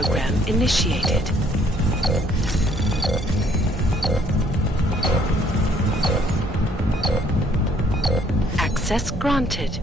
program initiated. Access granted.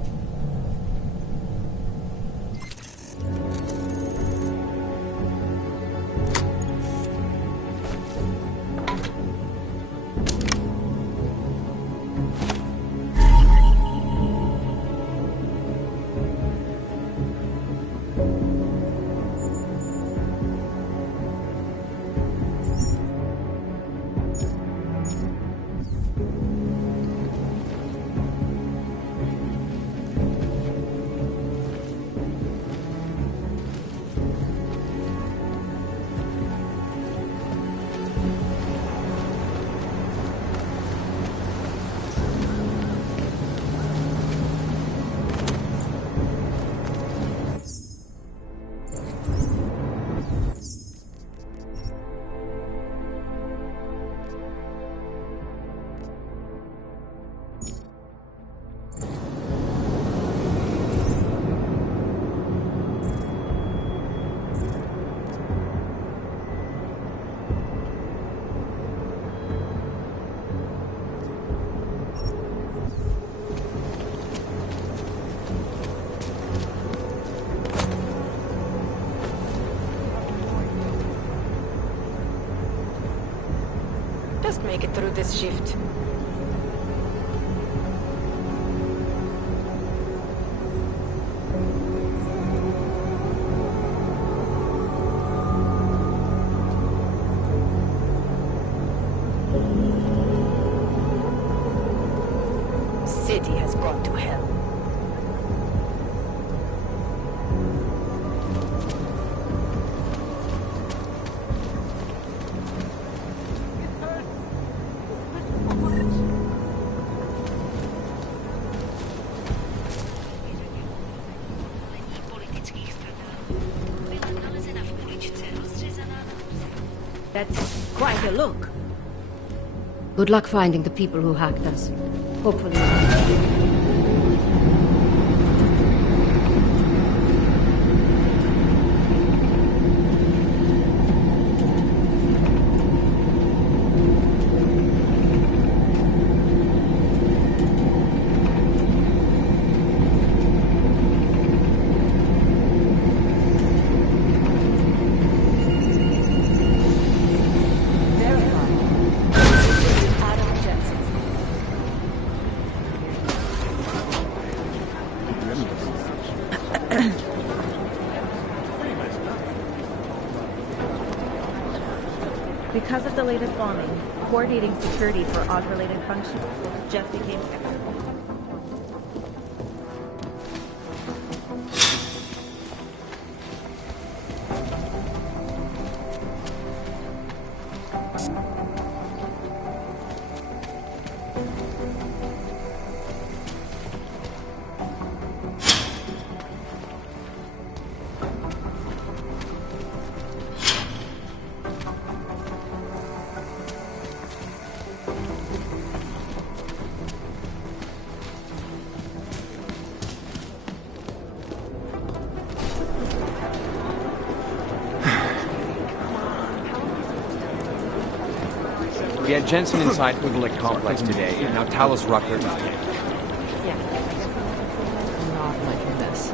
Just make it through this shift. City has gone to hell. That's quite a look. Good luck finding the people who hacked us. Hopefully. Because of the latest bombing, coordinating security for odd-related functions, Jeff became expert. We had Jensen inside Udalik Complex today. Now Talos Rucker is dead. Yeah. Not liking this.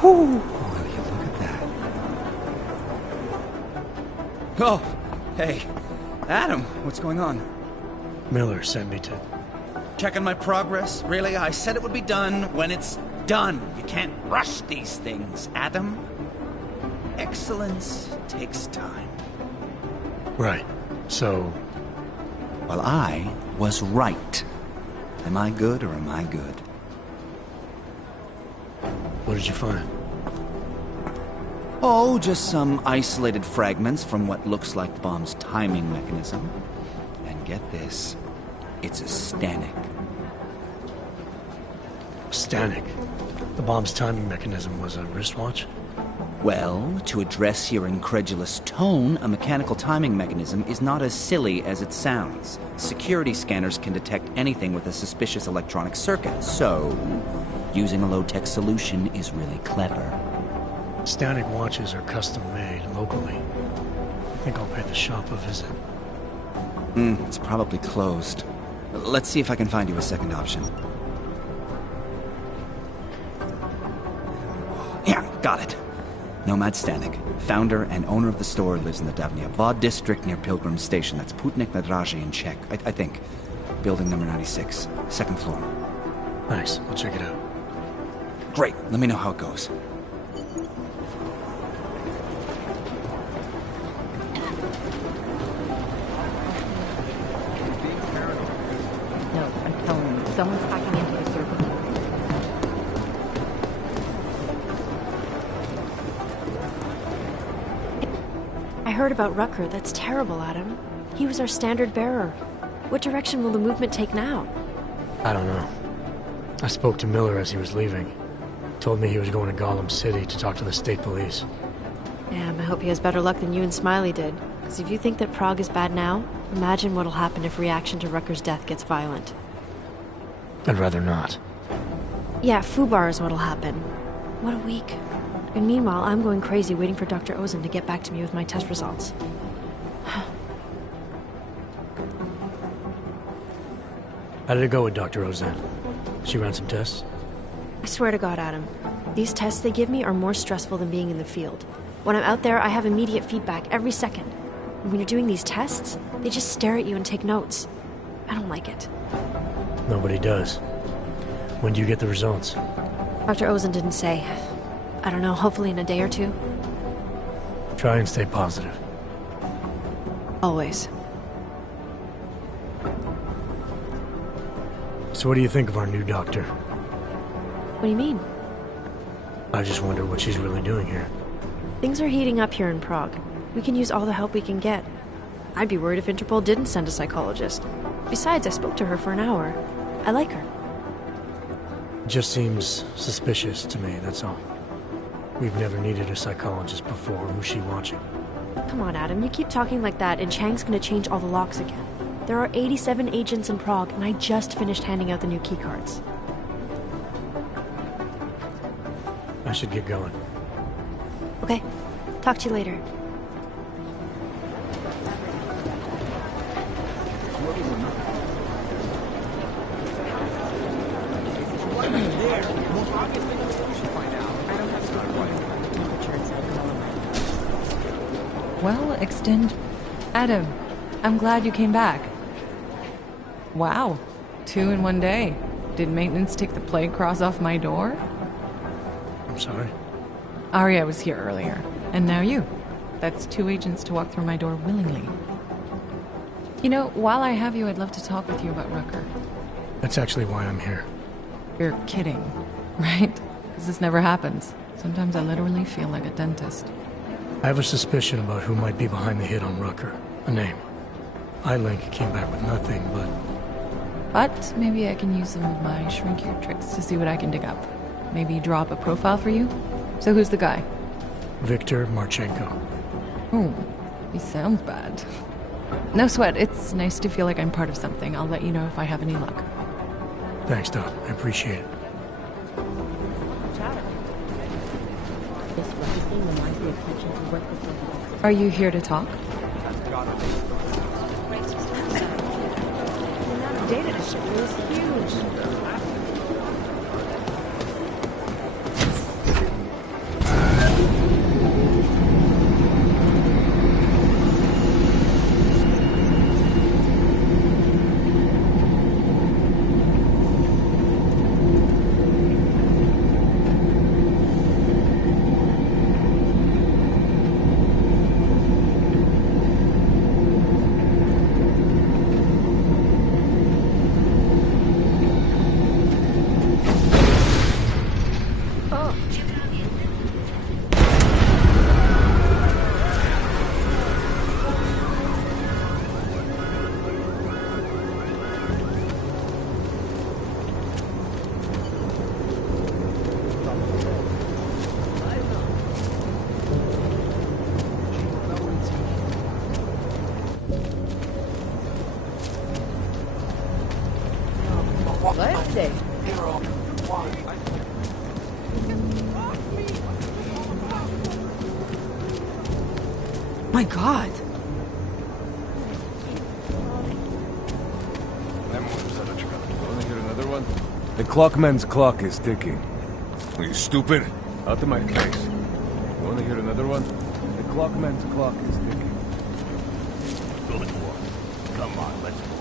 Whew. Will you look at that? Oh, hey. Adam, what's going on? Miller sent me to... Checking my progress? Really? I said it would be done when it's done. You can't rush these things, Adam. Excellence takes time. Right. So... Well, I was right. Am I good or am I good? What did you find? Oh, just some isolated fragments from what looks like the bomb's timing mechanism. And get this, it's a Stanek. Stanek? The bomb's timing mechanism was a wristwatch? Well, to address your incredulous tone, a mechanical timing mechanism is not as silly as it sounds. Security scanners can detect anything with a suspicious electronic circuit, so Using a low-tech solution is really clever. Static watches are custom-made locally. I think I'll pay the shop a visit. It's probably closed. Let's see if I can find you a second option. Yeah, got it. Nomad Stanek, founder and owner of the store, lives in the Davnia Vod district near Pilgrim Station. That's Putnik Nadraji in Czech, I think. Building number 96, second floor. Nice, I'll check it out. Great, let me know how it goes. No, I'm telling you, someone's hacking into the server. I heard about Rucker. That's terrible, Adam. He was our standard bearer. What direction will the movement take now? I don't know. I spoke to Miller as he was leaving. Told me he was going to Gollum City to talk to the state police. Damn, I hope he has better luck than you and Smiley did. Because if you think that Prague is bad now, imagine what'll happen if reaction to Rucker's death gets violent. I'd rather not. Yeah, Fubar is what'll happen. What a week. And meanwhile, I'm going crazy waiting for Dr. Ozen to get back to me with my test results. How did it go with Dr. Ozen? She ran some tests? I swear to God, Adam, these tests they give me are more stressful than being in the field. When I'm out there, I have immediate feedback every second. And when you're doing these tests, they just stare at you and take notes. I don't like it. Nobody does. When do you get the results? Dr. Ozen didn't say. I don't know, hopefully in a day or two. Try and stay positive. Always. So what do you think of our new doctor? What do you mean? I just wonder what she's really doing here. Things are heating up here in Prague. We can use all the help we can get. I'd be worried if Interpol didn't send a psychologist. Besides, I spoke to her for an hour. I like her. It just seems suspicious to me, that's all. We've never needed a psychologist before. Who's she watching? Come on, Adam, you keep talking like that and Chang's gonna change all the locks again. There are 87 agents in Prague, and I just finished handing out the new keycards. I should get going. Okay, talk to you later. Well, extend... Adam, I'm glad you came back. Wow, 2 in one day. Did maintenance take the plague cross off my door? I'm sorry. Arya was here earlier, and now you. That's 2 agents to walk through my door willingly. You know, while I have you, I'd love to talk with you about Rucker. That's actually why I'm here. You're kidding, right? Because this never happens. Sometimes I literally feel like a dentist. I have a suspicion about who might be behind the hit on Rucker. A name. iLink came back with nothing, But maybe I can use some of my shrink-your tricks to see what I can dig up. Maybe draw up a profile for you? So who's the guy? Victor Marchenko. Oh, he sounds bad. No sweat, it's nice to feel like I'm part of something. I'll let you know if I have any luck. Thanks, Doc. I appreciate it. Are you here to talk? Data to ship is huge. My god. Wanna hear another one? The clockman's clock is ticking. Are you stupid? Out of my face. Wanna hear another one? The clockman's clock is ticking. Good one. Come on, let's go.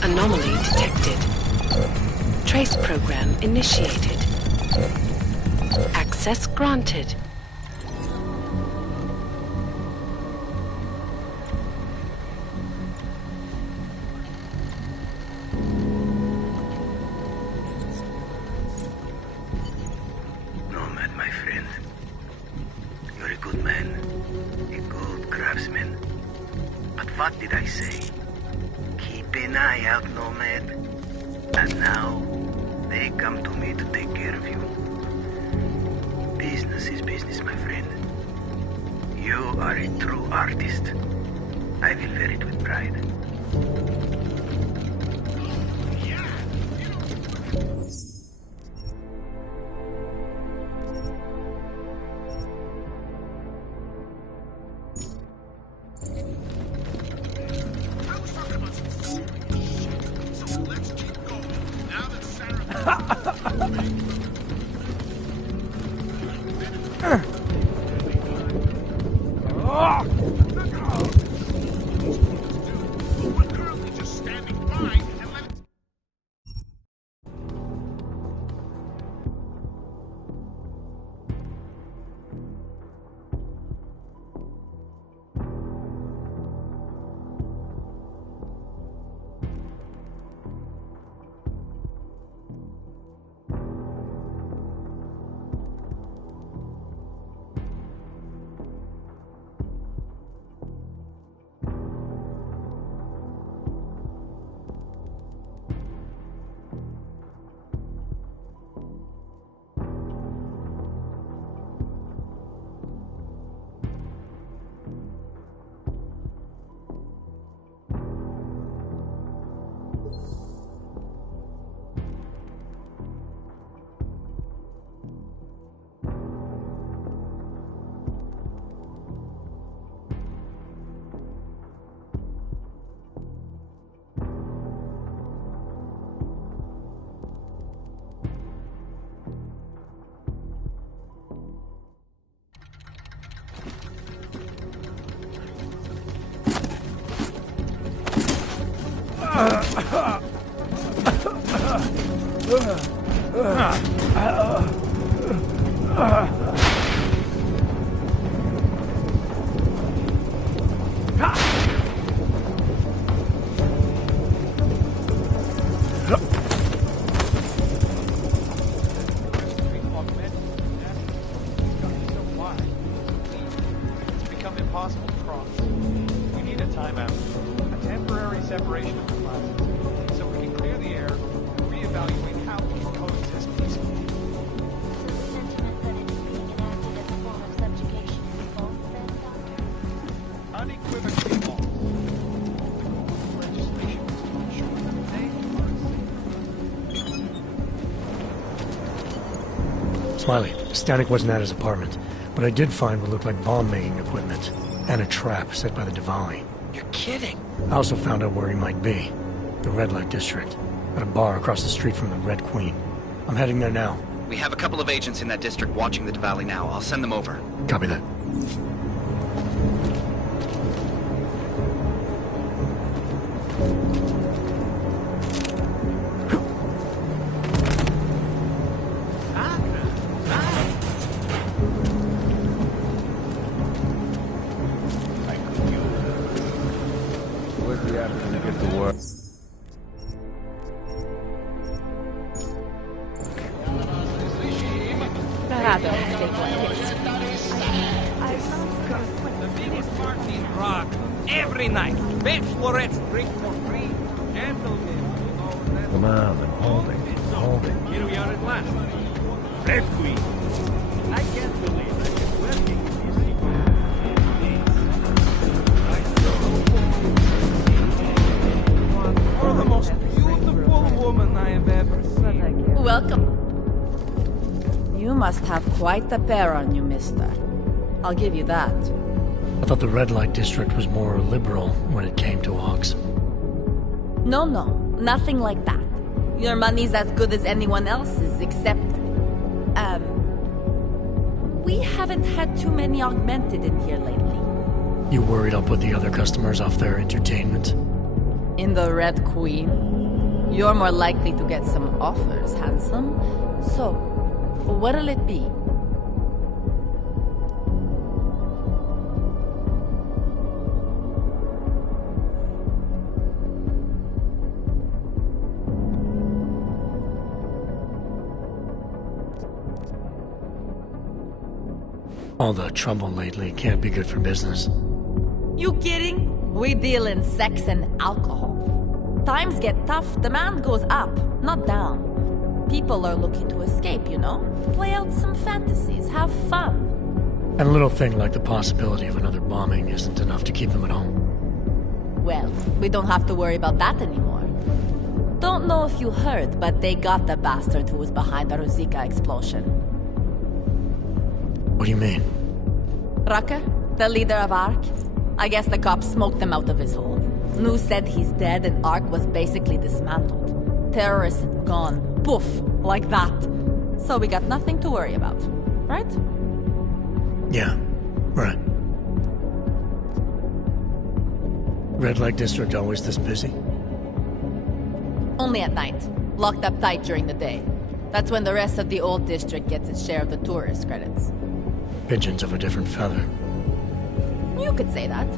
Anomaly detected. Trace program initiated. Access granted. craftsmen. But what did I say? Keep an eye out, Nomad. And now, they come to me to take care of you. Business is business, my friend. You are a true artist. I will wear it with pride. Smiley, Stanek wasn't at his apartment, but I did find what looked like bomb-making equipment, and a trap set by the Diwali. You're kidding. I also found out where he might be. The Red Light District, at a bar across the street from the Red Queen. I'm heading there now. We have a couple of agents in that district watching the Diwali now. I'll send them over. Copy that. Quite the pair on you, mister. I'll give you that. I thought the Red Light District was more liberal when it came to Ox. No, nothing like that. Your money's as good as anyone else's, except... we haven't had too many augmented in here lately. You worried I'll put the other customers off their entertainment? In the Red Queen? You're more likely to get some offers, handsome. So, what'll it be? All the trouble lately can't be good for business. You kidding? We deal in sex and alcohol. Times get tough, demand goes up, not down. People are looking to escape, you know? Play out some fantasies, have fun. And a little thing like the possibility of another bombing isn't enough to keep them at home. Well, we don't have to worry about that anymore. Don't know if you heard, but they got the bastard who was behind the Ruzicka explosion. What do you mean? Rucker, the leader of ARC. I guess the cops smoked him out of his hole. Nu said he's dead and ARC was basically dismantled. Terrorists gone. Poof, like that. So we got nothing to worry about, right? Yeah, right. Red Light District always this busy? Only at night. Locked up tight during the day. That's when the rest of the old district gets its share of the tourist credits. Pigeons of a different feather. You could say that.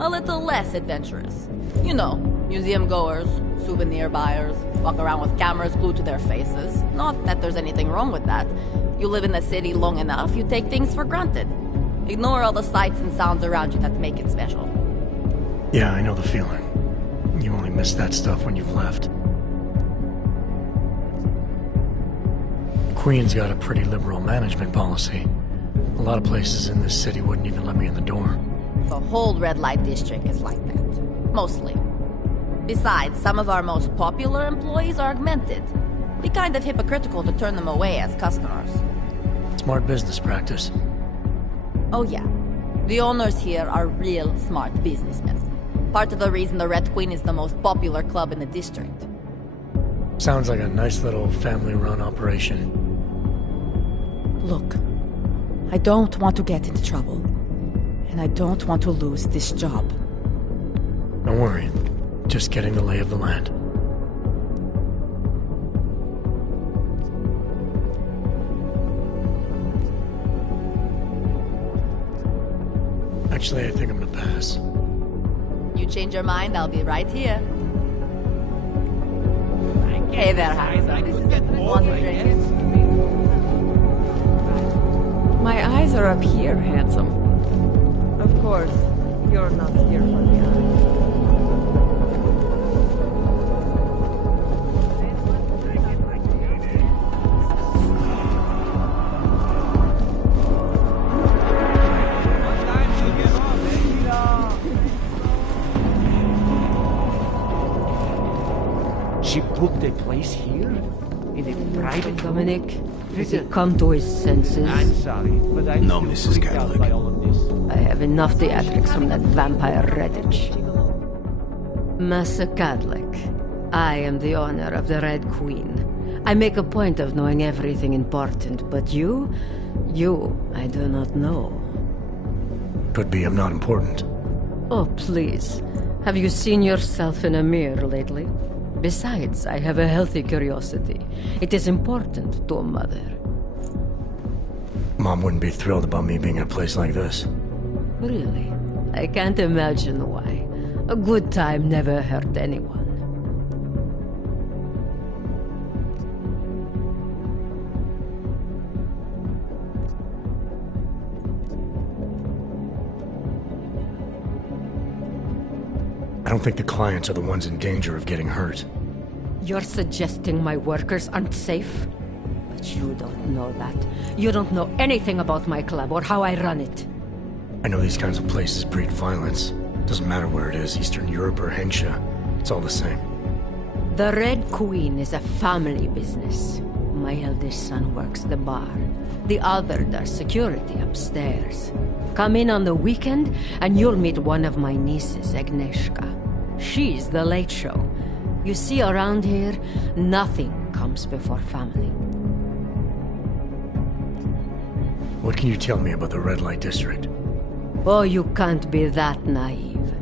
A little less adventurous. You know, museum goers, souvenir buyers, walk around with cameras glued to their faces. Not that there's anything wrong with that. You live in the city long enough, you take things for granted. Ignore all the sights and sounds around you that make it special. Yeah, I know the feeling. You only miss that stuff when you've left. Queen's got a pretty liberal management policy. A lot of places in this city wouldn't even let me in the door. The whole Red Light District is like that. Mostly. Besides, some of our most popular employees are augmented. Be kind of hypocritical to turn them away as customers. Smart business practice. Oh yeah. The owners here are real smart businessmen. Part of the reason the Red Queen is the most popular club in the district. Sounds like a nice little family-run operation. Look, I don't want to get into trouble. And I don't want to lose this job. Don't worry. Just getting the lay of the land. Actually, I think I'm gonna pass. You change your mind, I'll be right here. Hey there, handsome. Want a drink? My eyes are up here, handsome. Of course, you're not here for the eyes. She booked a place here? In a private Dominic, does he come to his senses? I'm sorry, but I... No, Mrs. Catholic. I have enough theatrics from that vampire Redditch. Master Catholic, I am the owner of the Red Queen. I make a point of knowing everything important, but you, I do not know. Could be I'm not important. Oh, please. Have you seen yourself in a mirror lately? Besides, I have a healthy curiosity. It is important to a mother. Mom wouldn't be thrilled about me being in a place like this. Really? I can't imagine why. A good time never hurt anyone. I don't think the clients are the ones in danger of getting hurt. You're suggesting my workers aren't safe? But you don't know that. You don't know anything about my club or how I run it. I know these kinds of places breed violence. Doesn't matter where it is, Eastern Europe or Hensha. It's all the same. The Red Queen is a family business. My eldest son works the bar. The other does security upstairs. Come in on the weekend, and you'll meet one of my nieces, Agnieszka. She's the late show. You see, around here, nothing comes before family. What can you tell me about the Red Light District? Oh, you can't be that naive.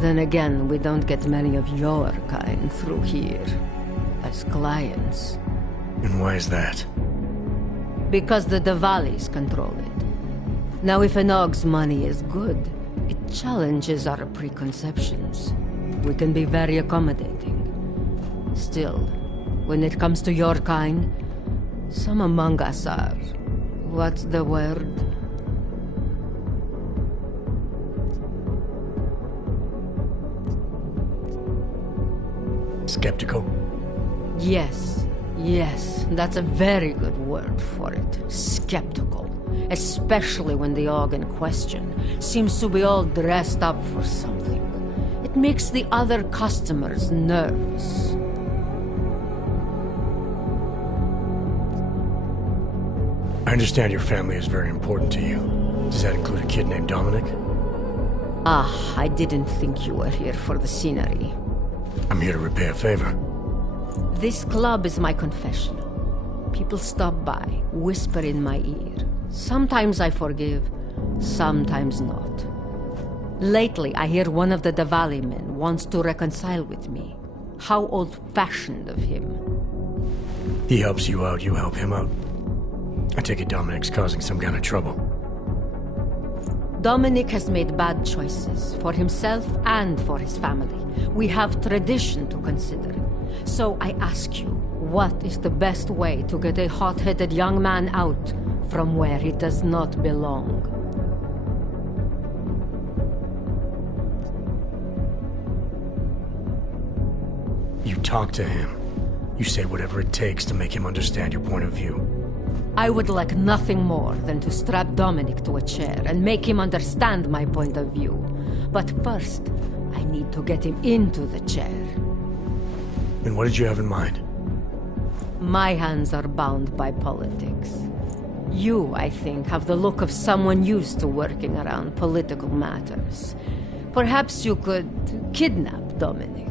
Then again, we don't get many of your kind through here. As clients. And why is that? Because the Diwalis control it. Now, if an Og's money is good, it challenges our preconceptions. We can be very accommodating. Still, when it comes to your kind, some among us are... what's the word? Skeptical? Yes, that's a very good word for it. Skeptical. Especially when the org in question seems to be all dressed up for something. It makes the other customers nervous. I understand your family is very important to you. Does that include a kid named Dominic? Ah, I didn't think you were here for the scenery. I'm here to repay a favor. This club is my confessional. People stop by, whisper in my ear. Sometimes I forgive, sometimes not. Lately, I hear one of the Diwali men wants to reconcile with me. How old-fashioned of him. He helps you out, you help him out. I take it Dominic's causing some kind of trouble. Dominic has made bad choices, for himself and for his family. We have tradition to consider. So I ask you, what is the best way to get a hot-headed young man out from where he does not belong? You talk to him. You say whatever it takes to make him understand your point of view. I would like nothing more than to strap Dominic to a chair and make him understand my point of view. But first, I need to get him into the chair. And what did you have in mind? My hands are bound by politics. You, I think, have the look of someone used to working around political matters. Perhaps you could kidnap Dominic.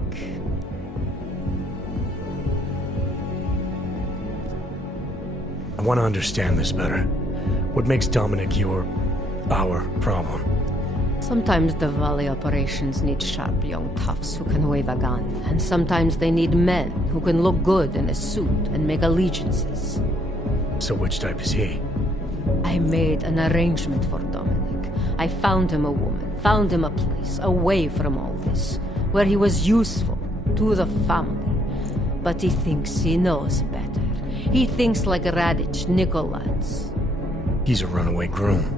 I want to understand this better. What makes Dominic our problem? Sometimes the Valley operations need sharp young toughs who can wave a gun, and sometimes they need men who can look good in a suit and make allegiances. So which type is he? I made an arrangement for Dominic. I found him a woman, found him a place away from all this, where he was useful to the family. But he thinks he knows better. He thinks like Radich Nikolats. He's a runaway groom.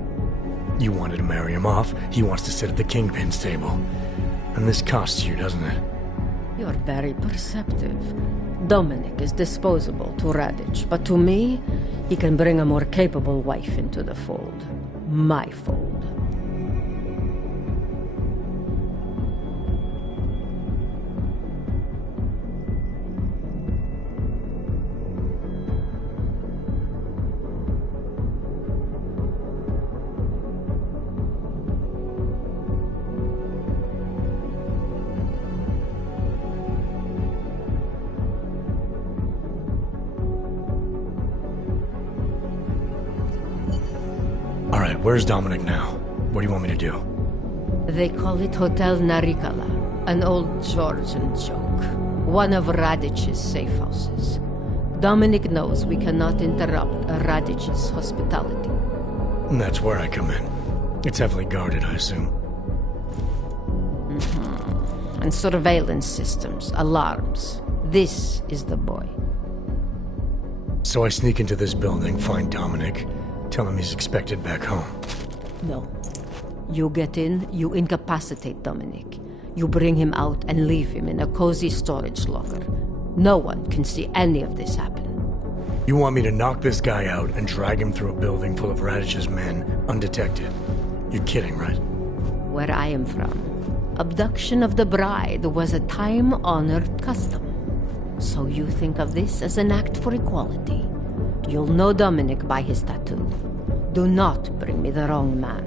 You wanted to marry him off, he wants to sit at the kingpin's table. And this costs you, doesn't it? You're very perceptive. Dominic is disposable to Radich, but to me, he can bring a more capable wife into the fold. My fold. Alright, where's Dominic now? What do you want me to do? They call it Hotel Narikala, an old Georgian joke. One of Radich's safe houses. Dominic knows we cannot interrupt Radich's hospitality. And that's where I come in. It's heavily guarded, I assume. And surveillance systems, alarms. This is the boy. So I sneak into this building, find Dominic, tell him he's expected back home. No. You get in, you incapacitate Dominic. You bring him out and leave him in a cozy storage locker. No one can see any of this happen. You want me to knock this guy out and drag him through a building full of Radich's men, undetected? You're kidding, right? Where I am from, abduction of the bride was a time-honored custom. So you think of this as an act for equality. You'll know Dominic by his tattoo. Do not bring me the wrong man.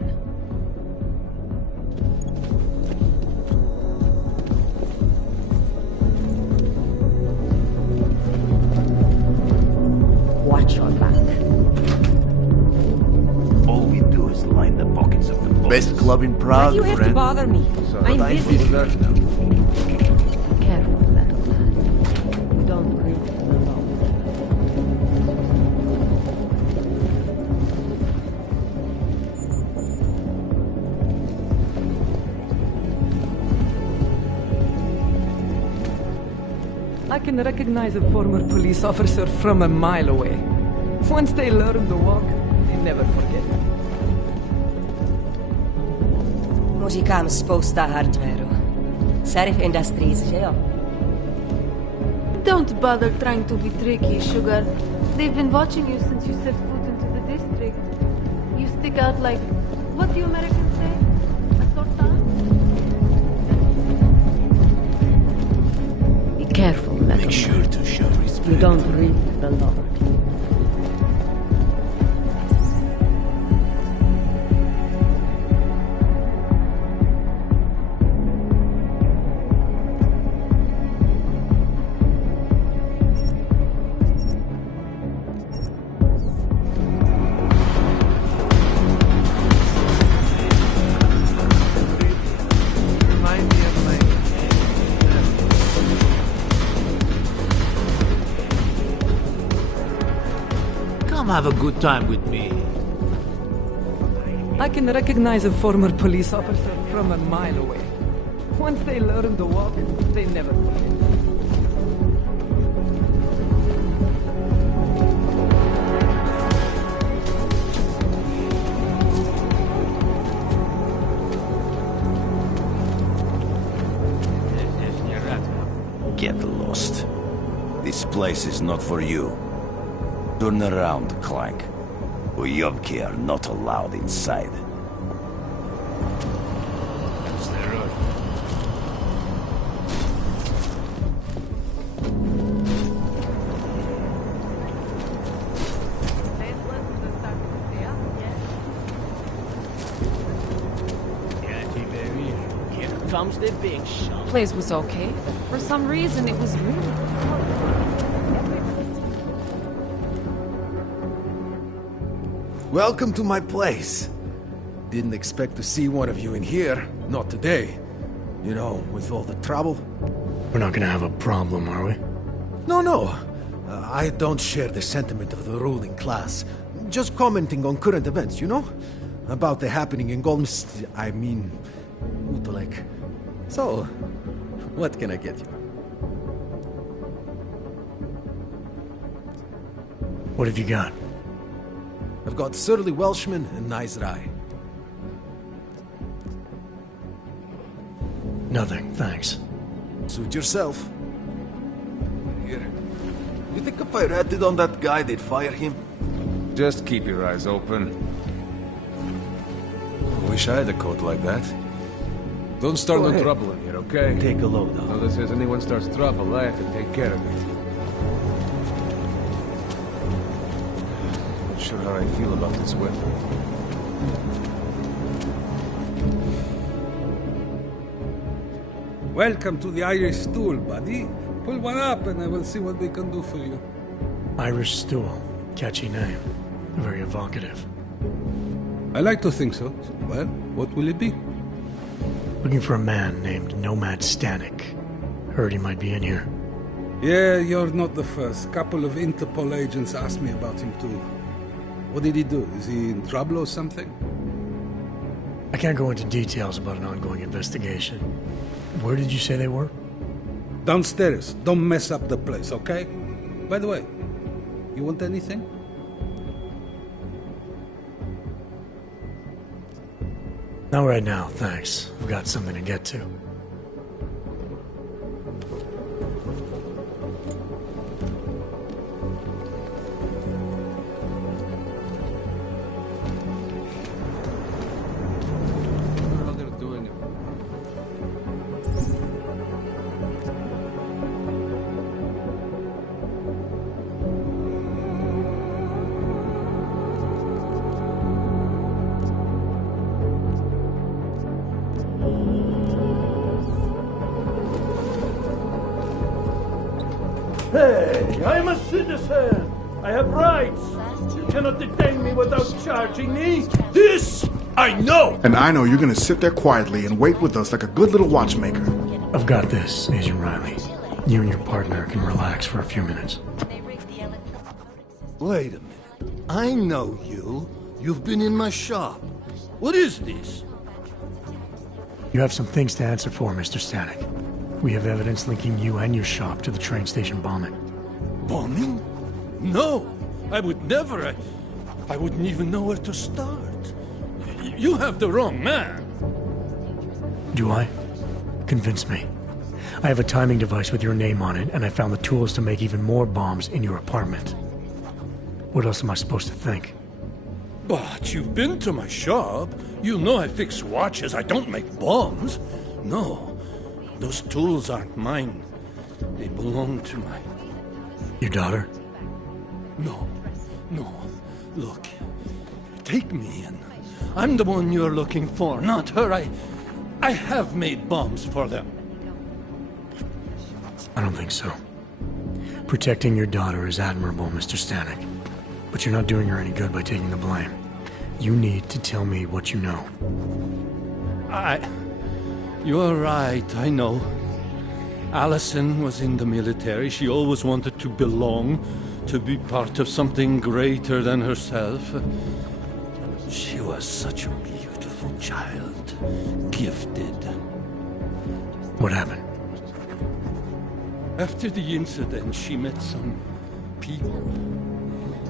Watch your back. All we do is line the pockets of the boys. Best club in Prague, Why do you have to friend. bother me? I'm busy. Careful, little lad. You don't leave him alone. I can recognize a former police officer from a mile away. Once they learn to walk, they never forget. Říkám spousta hardwareu. Serif Industries, že jo? Don't bother trying to be tricky, Sugar. They've been watching you since you set foot into the district. You stick out like... what do Americans say? A sore thumb? Be careful, Metal. Make sure to show respect. You don't read the Lord. Have a good time with me. I can recognize a former police officer from a mile away. Once they learn to walk, they never forget. Get lost. This place is not for you. Turn around, Clank. Uyovki are not allowed inside. That's the road. Here comes the big shot. Place was okay. For some reason, it was really... Welcome to my place. Didn't expect to see one of you in here. Not today. You know, with all the trouble. We're not gonna have a problem, are we? No. I don't share the sentiment of the ruling class. Just commenting on current events, you know? About the happening in Utolek. So, what can I get you? What have you got? I've got surly Welshman and nice rye. Nothing, thanks. Suit yourself. Here. You think if I ratted on that guy, they'd fire him? Just keep your eyes open. Wish I had a coat like that. Don't start no trouble in here, okay? Take a load off. Unless there's anyone starts trouble, I have to take care of it. Not sure how I feel about this weapon. Welcome to the Irish stool, buddy. Pull one up and I will see what we can do for you. Irish stool. Catchy name. Very evocative. I like to think so. Well, what will it be? Looking for a man named Nomad Stanek. Heard he might be in here. Yeah, you're not the first. Couple of Interpol agents asked me about him too. What did he do? Is he in trouble or something? I can't go into details about an ongoing investigation. Where did you say they were? Downstairs. Don't mess up the place, okay? By the way, you want anything? Not right now, thanks. I've got something to get to. Hey, I'm a citizen. I have rights. You cannot detain me without charging me. This I know. And I know you're gonna sit there quietly and wait with us like a good little watchmaker. I've got this, Agent Riley. You and your partner can relax for a few minutes. Wait a minute. I know you. You've been in my shop. What is this? You have some things to answer for, Mr. Stanek. We have evidence linking you and your shop to the train station bombing. Bombing? No, I would never. I wouldn't even know where to start. You have the wrong man. Do I? Convince me. I have a timing device with your name on it, and I found the tools to make even more bombs in your apartment. What else am I supposed to think? But you've been to my shop. You know I fix watches. I don't make bombs. No, those tools aren't mine. They belong to my... Your daughter? No. Look, take me in. I'm the one you're looking for, not her. I have made bombs for them. I don't think so. Protecting your daughter is admirable, Mr. Stanek. But you're not doing her any good by taking the blame. You need to tell me what you know. You're right, I know. Allison was in the military. She always wanted to belong, to be part of something greater than herself. She was such a beautiful child, gifted. What happened? After the incident, she met some people.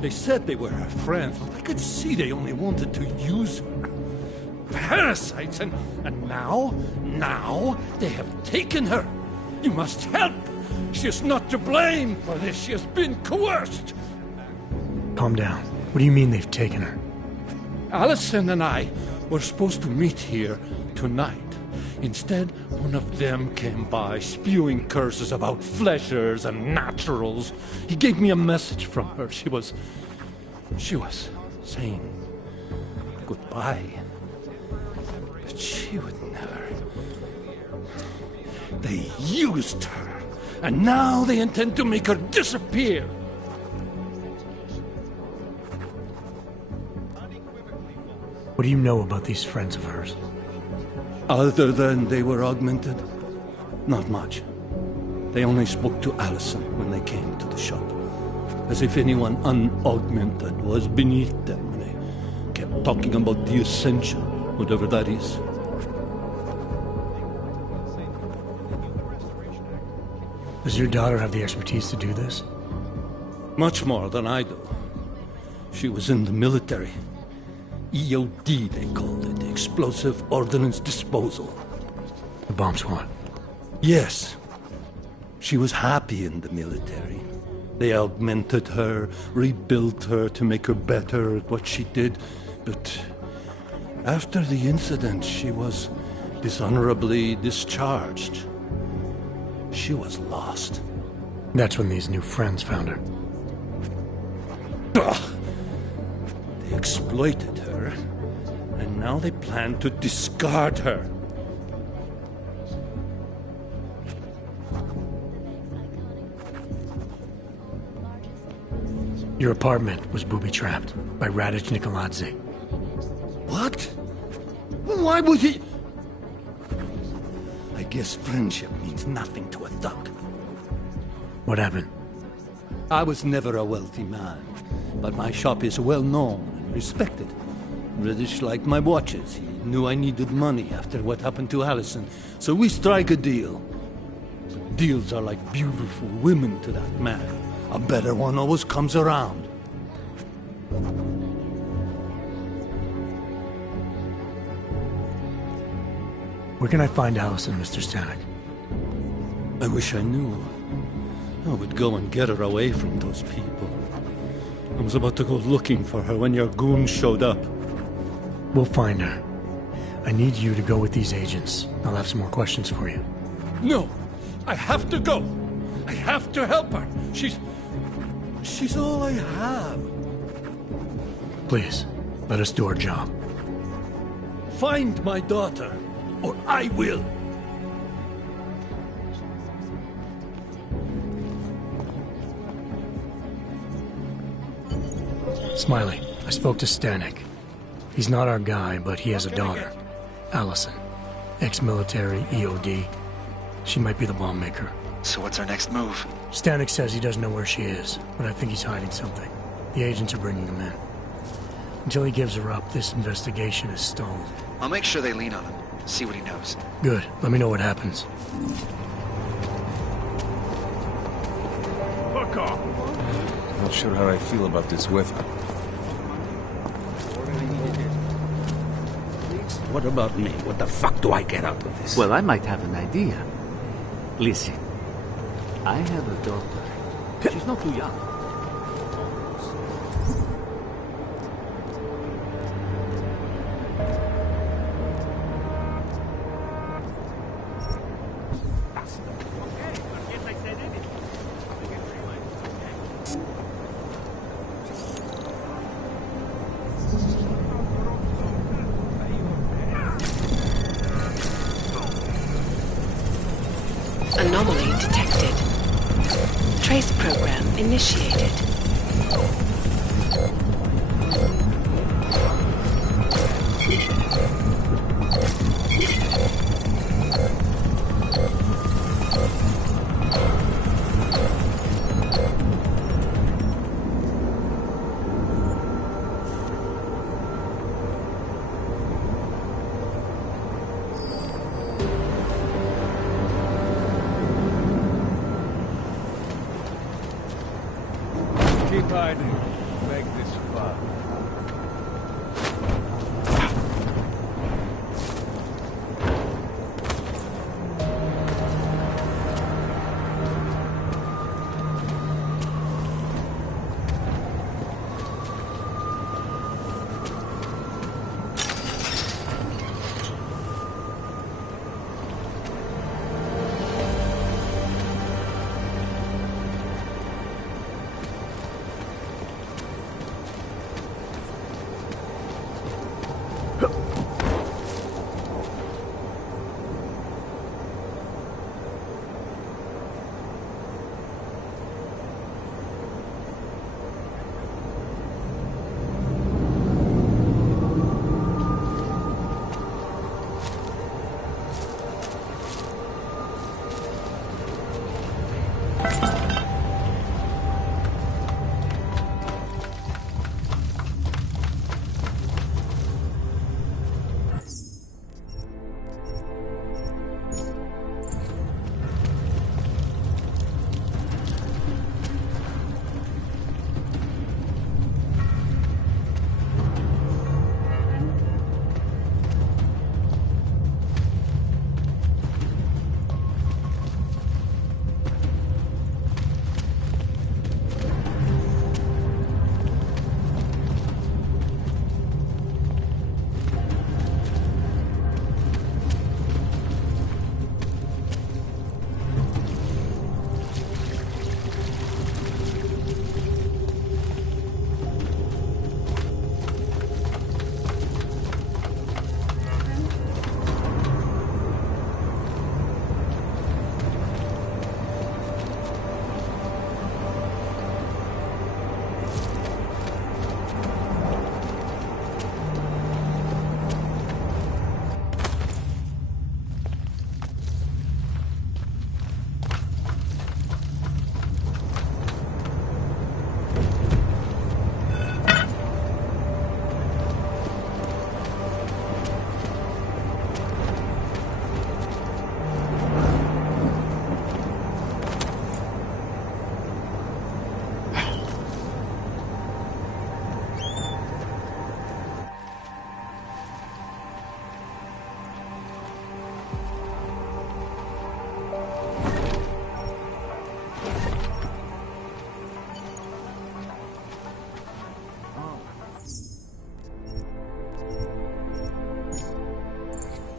They said they were her friends, but I could see they only wanted to use her. Parasites, and now they have taken her. You must help. She is not to blame for this. She has been coerced. Calm down. What do you mean they've taken her? Allison and I were supposed to meet here tonight. Instead, one of them came by, spewing curses about fleshers and naturals. He gave me a message from her. She was saying goodbye. But she would never. They used her, and now they intend to make her disappear. What do you know about these friends of hers? Other than they were augmented, not much. They only spoke to Allison when they came to the shop, as if anyone unaugmented was beneath them. They kept talking about the Ascension, whatever that is. Does your daughter have the expertise to do this? Much more than I do. She was in the military. EOD, they called it. Explosive Ordnance Disposal. The bomb squad? Yes. She was happy in the military. They augmented her, rebuilt her to make her better at what she did. But after the incident, she was dishonorably discharged. She was lost. That's when these new friends found her. Ugh. They exploited her, and now they plan to discard her. Your apartment was booby-trapped by Radic Nikoladze. What? Why would he... I guess friendship means nothing to a thug. What happened? I was never a wealthy man, but my shop is well known and respected. British liked my watches. He knew I needed money after what happened to Allison, so we strike a deal. But deals are like beautiful women to that man. A better one always comes around. Where can I find Allison, Mr. Stanek? I wish I knew. I would go and get her away from those people. I was about to go looking for her when your goons showed up. We'll find her. I need you to go with these agents. I'll have some more questions for you. No! I have to go! I have to help her! She's all I have. Please, let us do our job. Find my daughter, or I will! Smiley, I spoke to Stanek. He's not our guy, but he has a daughter, Allison. Ex-military, EOD. She might be the bomb maker. So what's our next move? Stanek says he doesn't know where she is, but I think he's hiding something. The agents are bringing him in. Until he gives her up, this investigation is stalled. I'll make sure they lean on him. See what he knows. Good. Let me know what happens. Fuck off! Not sure how I feel about this weather. What about me? What the fuck do I get out of this? Well, I might have an idea. Listen, I have a daughter. She's not too young. Anomaly detected. Trace program initiated. Keep hiding. Make this fun.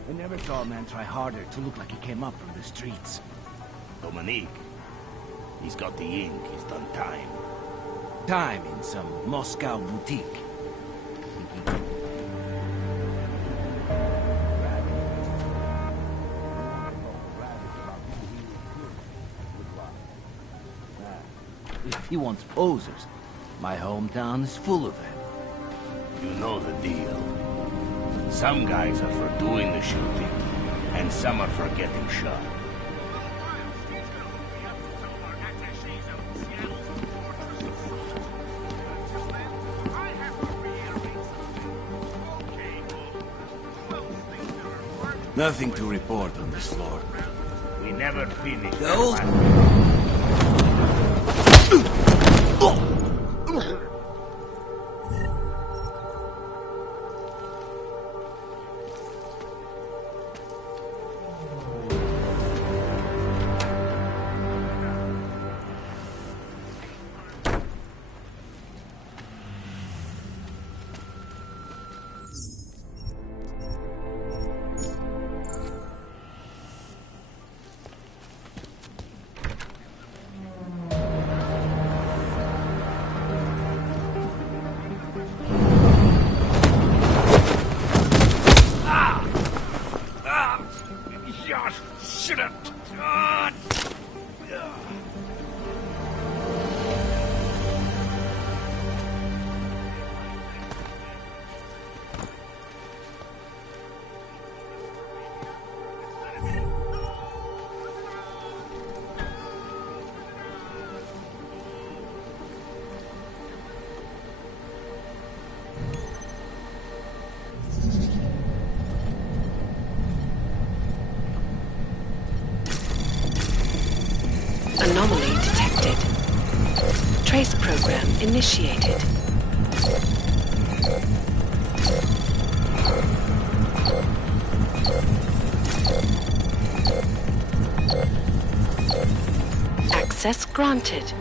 I never saw a man try harder to look like he came up from the streets. Dominique. He's got the ink. He's done time. Time in some Moscow boutique. If he wants posers, my hometown is full of them. You know the deal. Some guys are for doing the shooting, and some are for getting shot. Nothing to report on this floor. We never finished. Should have. God. Anomaly detected. Trace program initiated. Access granted.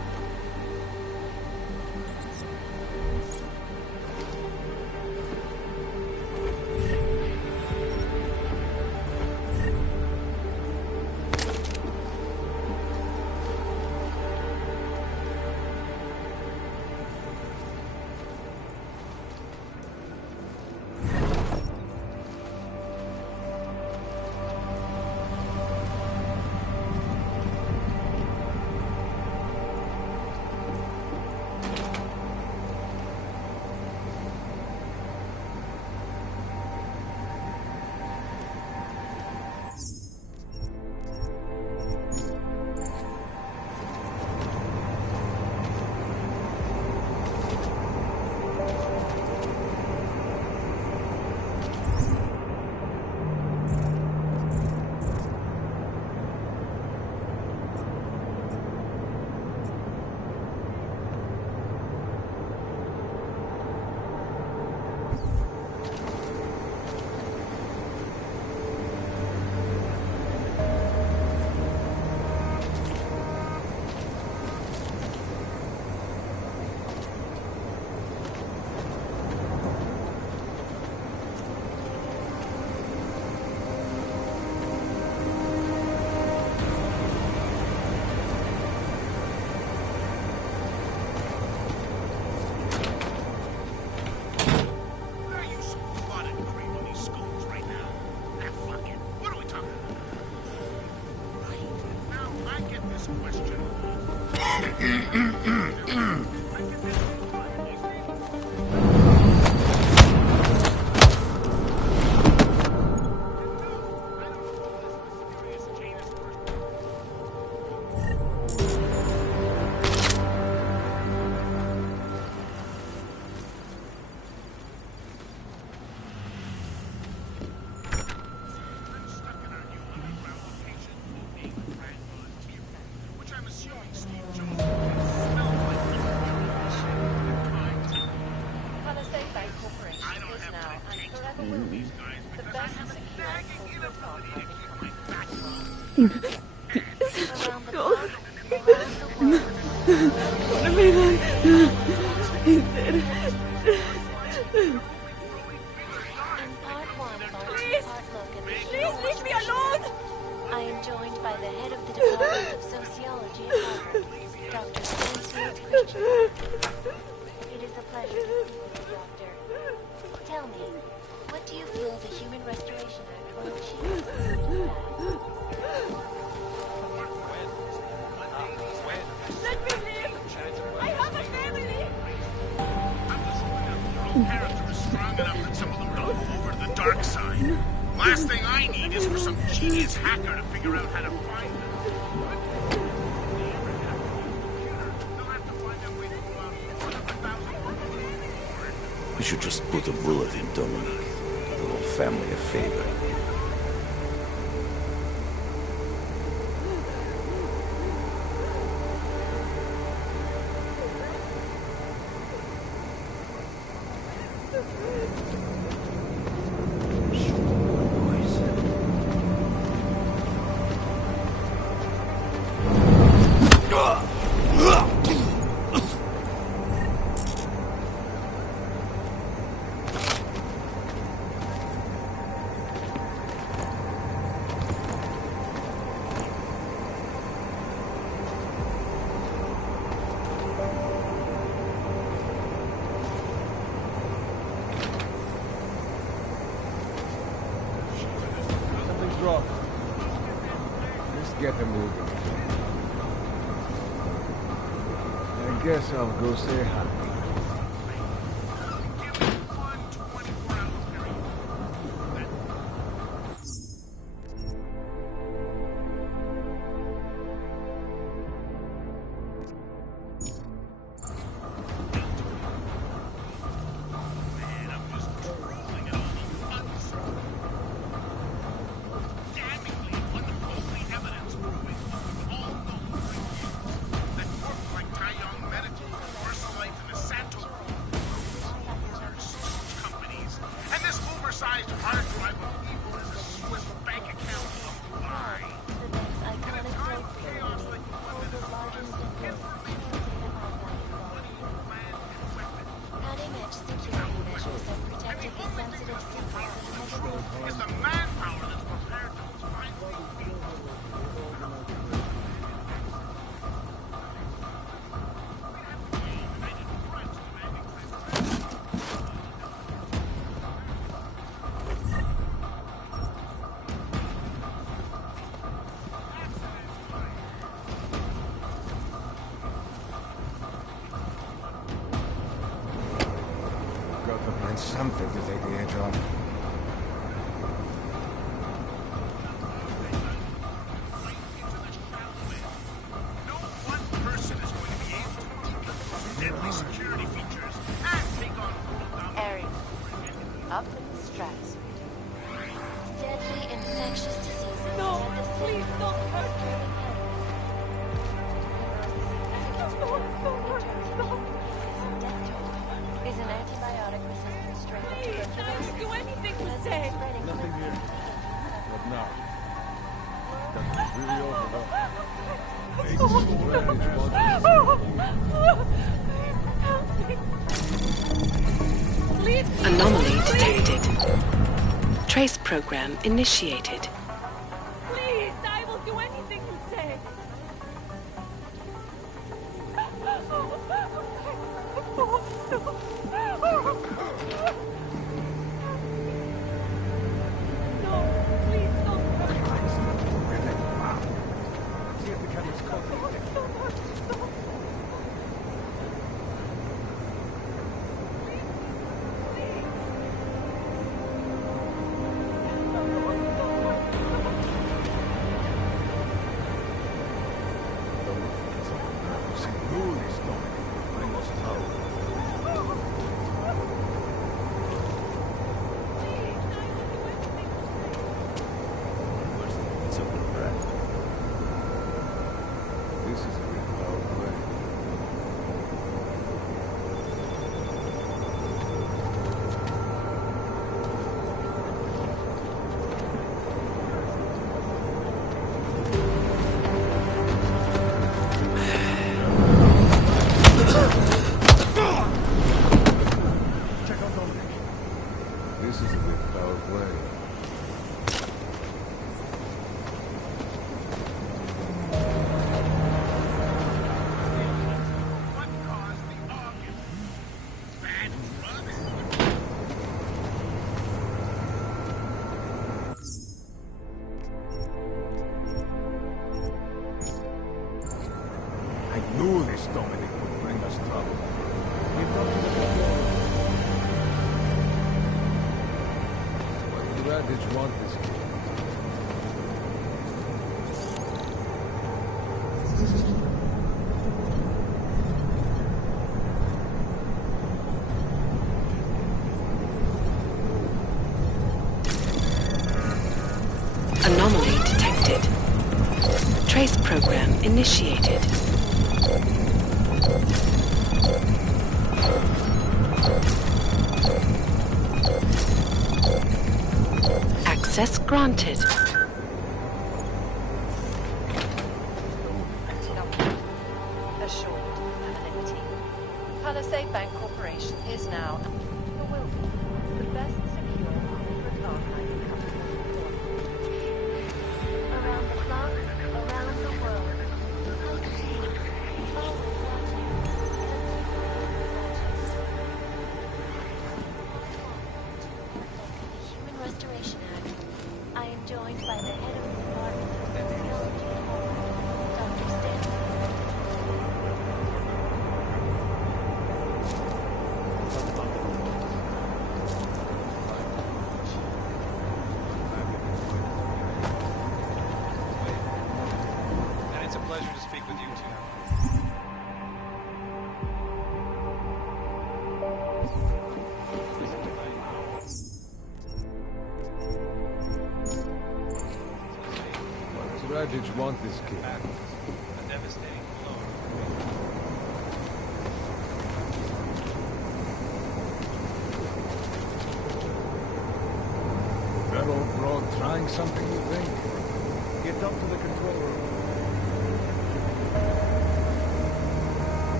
What have I done? He did. Please leave me alone! I am joined by the head of the Department of Sociology at Harvard, Dr. Stansfield Christian. It is a pleasure to speak with you, Doctor. Tell me, what do you feel the Human Restoration Act will achieve? Let me live! I have a family! Character is strong enough that some of them don't go over to the dark side. Last thing I need is for some genius hacker to figure out how to find them. We should just put a bullet in Dominic. Do the whole family a favor. Let's get him moving. I guess I'll go say hi. Something to take the edge off. No one person is going to be able to unlock deadly security features and take on world Area. Up in the stratosphere. Deadly infectious diseases. No, please don't hurt me. Is an antibiotic resistant strain of tuberculosis. Do anything to say. Nothing here. What now? That was really over, Please. Anomaly detected. Trace program initiated. Please, I will do anything you say. knew this Dominic would bring us trouble. Why would Raditz want this kid? Anomaly detected. Trace program initiated. Access granted. Assured anonymity. Palisade Bank Corporation is now, or will be, the best secure corporate archive company in the world. Around the clock, around the world. Always watching. The Human Restoration Act. I am joined Radic want this kid? A devastating blow. That old broad trying something, you think? Get up to the control room.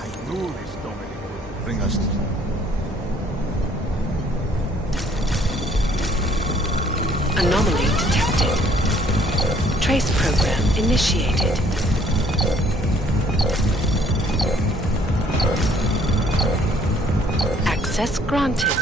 I knew this Dominic would bring us. Anomaly detected. Trace program initiated. Access granted.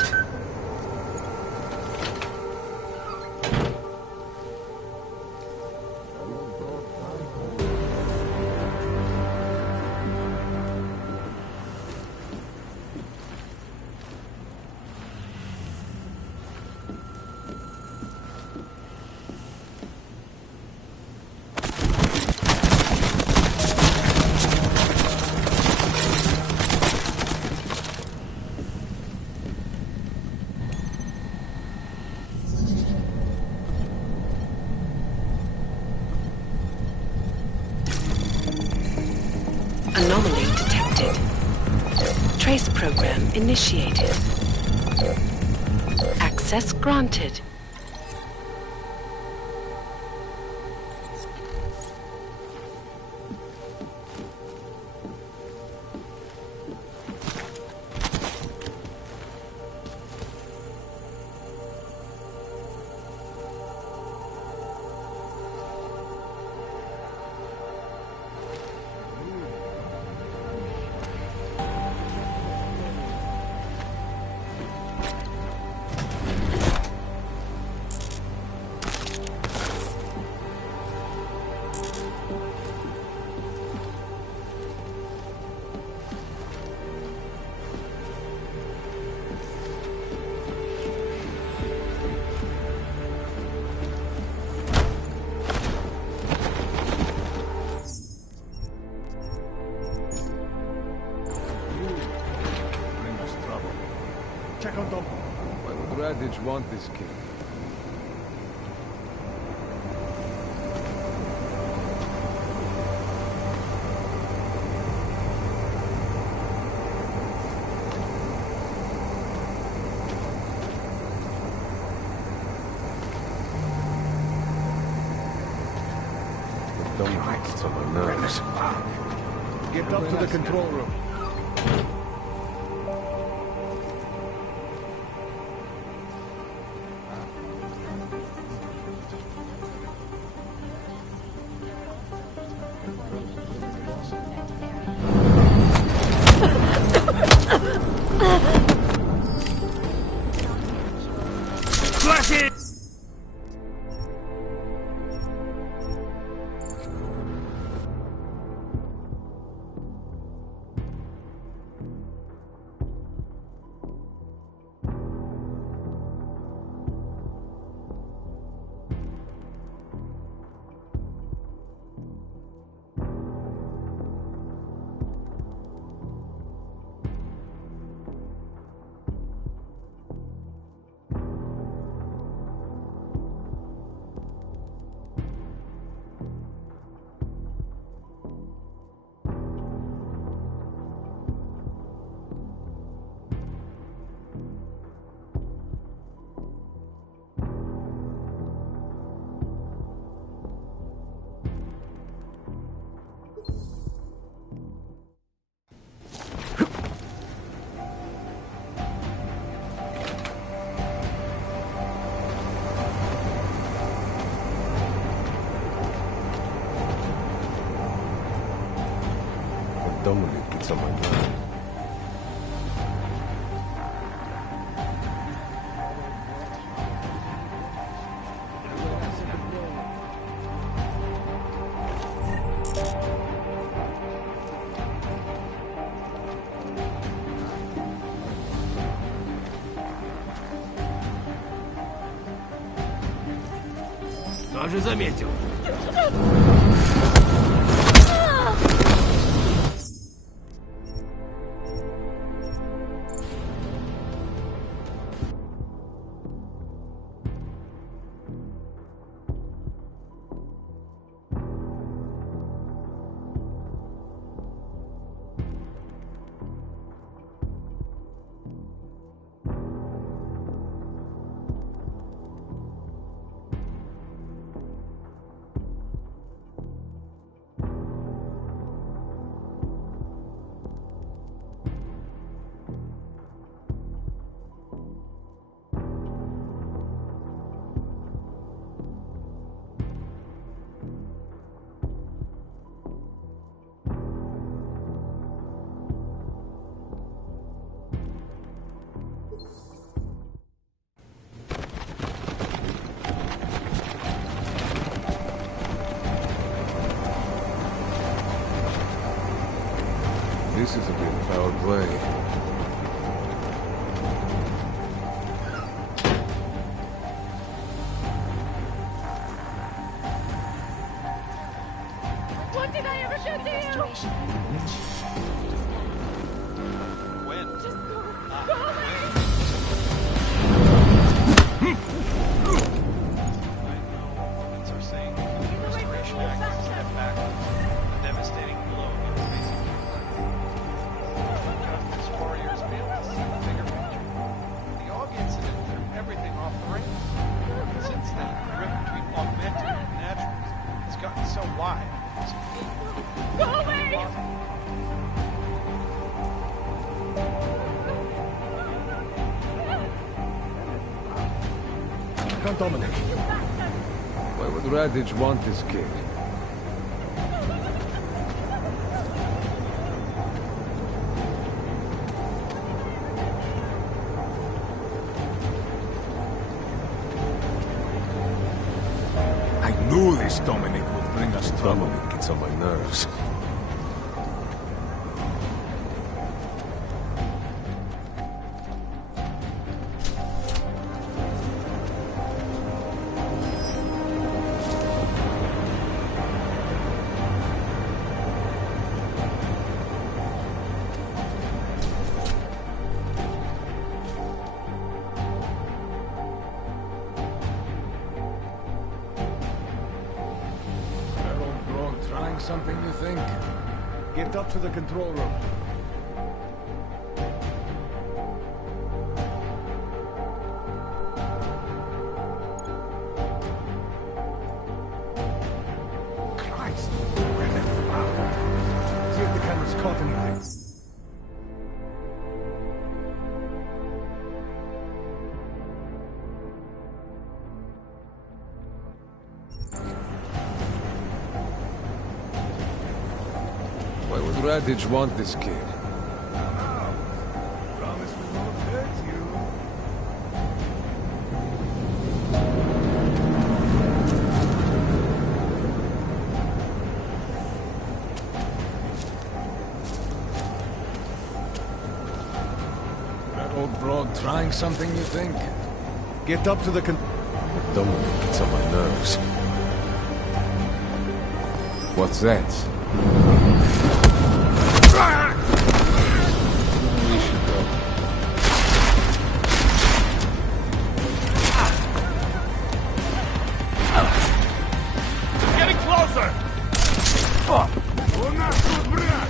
Anomaly detected. Trace program initiated. Access granted. Check on Dom. Why would Radic want this kid? The Dom gets to my nerves. Get up to the control room. Flash it! Dominic gets on my nerves. Я же заметил. This is a bit foul play. What did I ever do to you? When? Just go away! Humans are saying the restoration act is a step backwards. A devastating blow to the basic Justice warriors fail to see the bigger picture. The Og incident threw everything off the rails. Since then, the rift between augmented and naturals has gotten so wide. Go away! Count Dominic. Why would Radich want this kid? I knew this Dominic would bring us trouble. Dominic gets on my nerves. Trying something, you think? Get up to the control room. Christ! Where the fuck? See if the camera's caught anything. Why would Radich want this kid? Promise we won't hurt you. That old broad trying something, you think? Get up to the Dominic gets on my nerves. What's that? We should go. Getting closer! У нас тут брат!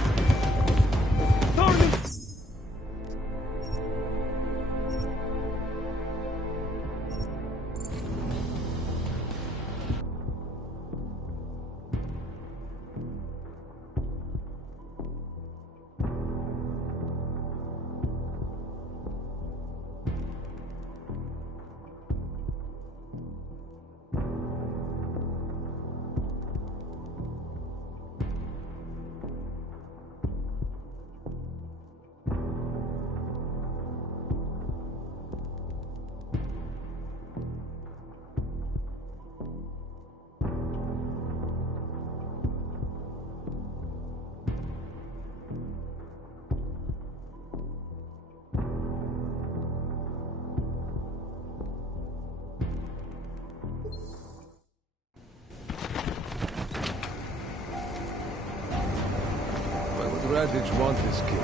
Radich want this kid?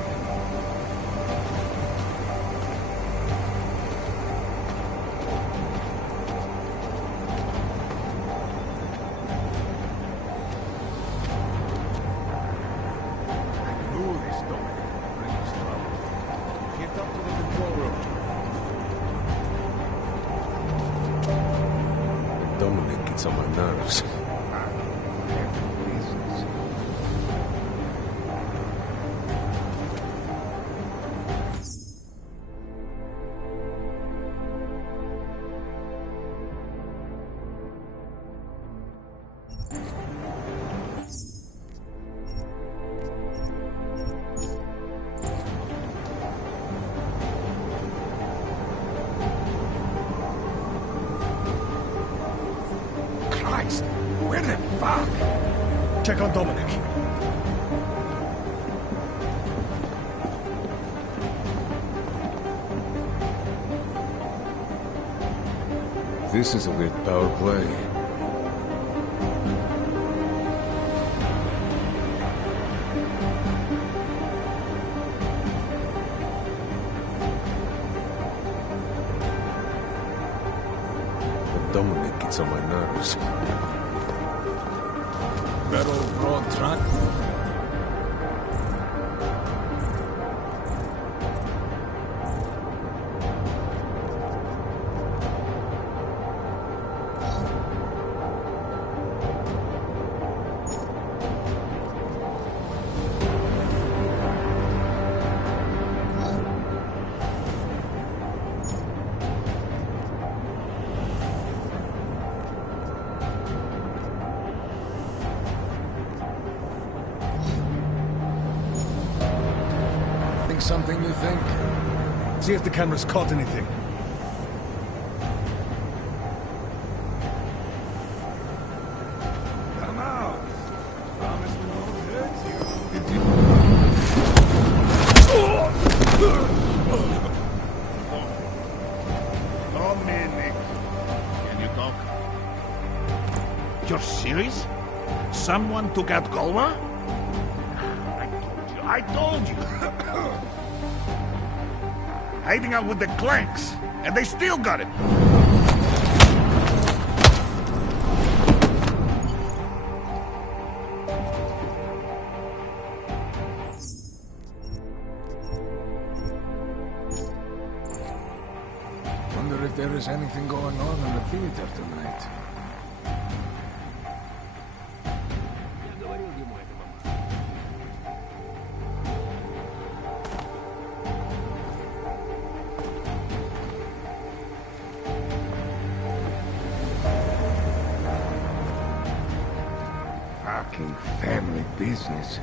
Dominic gets on my nerves. Christ! Where the fuck? Check on Dominic. This is a bit power play. But Dominic gets on my nerves. Battle broad track. Something you think? See if the camera's caught anything. Come out! Promise we won't hurt you. Did you... Dominic, can you talk? You're serious? Someone took out Golma? I told you. Hiding out with the Clanks, and they still got it. Wonder if there is anything going on in the theater tonight. Fucking family business.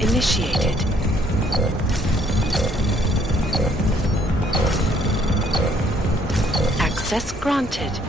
initiated. Access granted.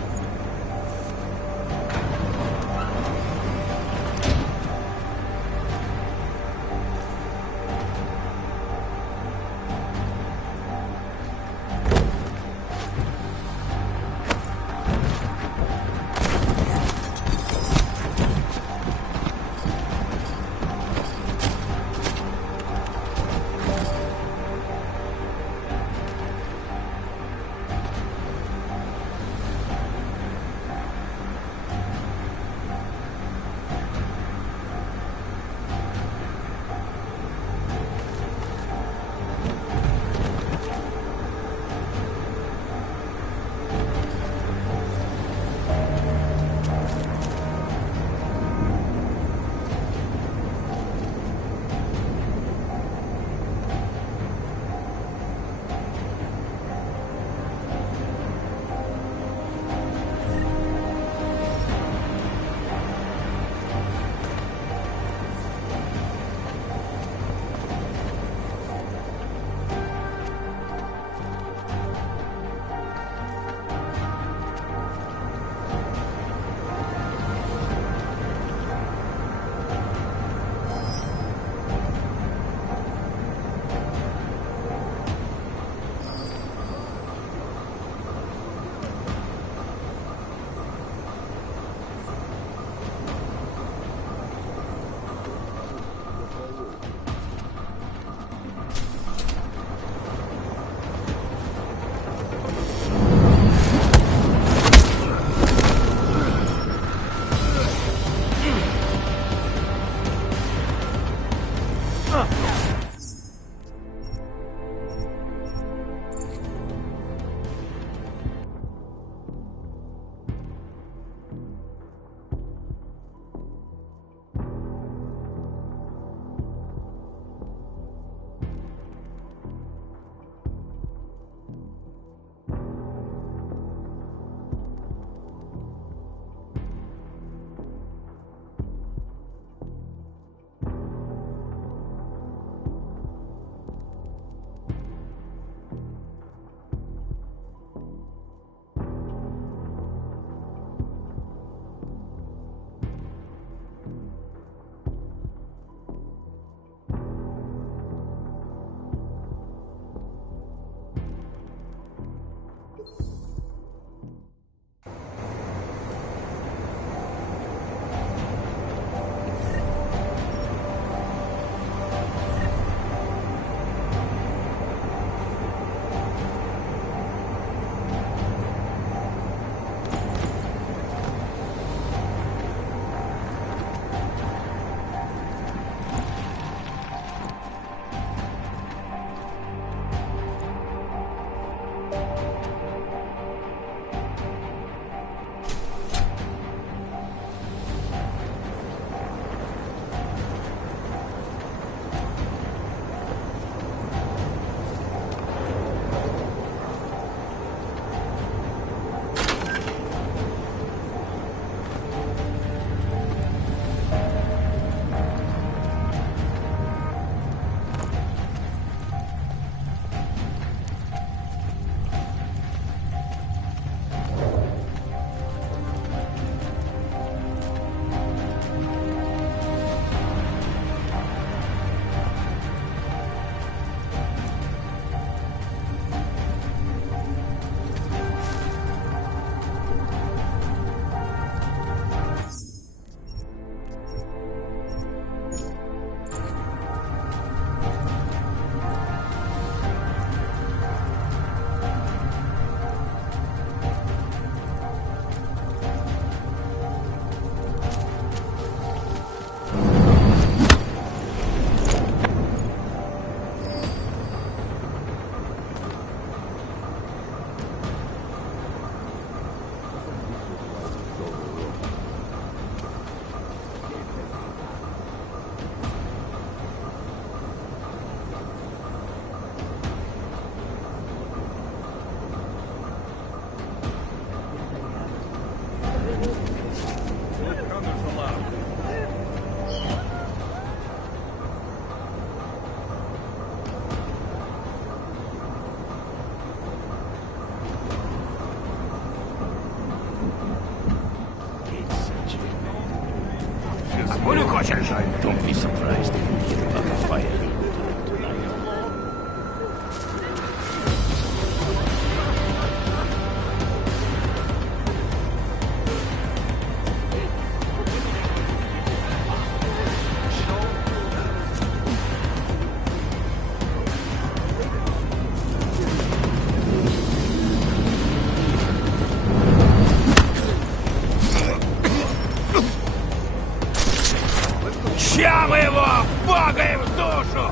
Don't be surprised if we get another fire tonight. Ща мы его багаем в душу!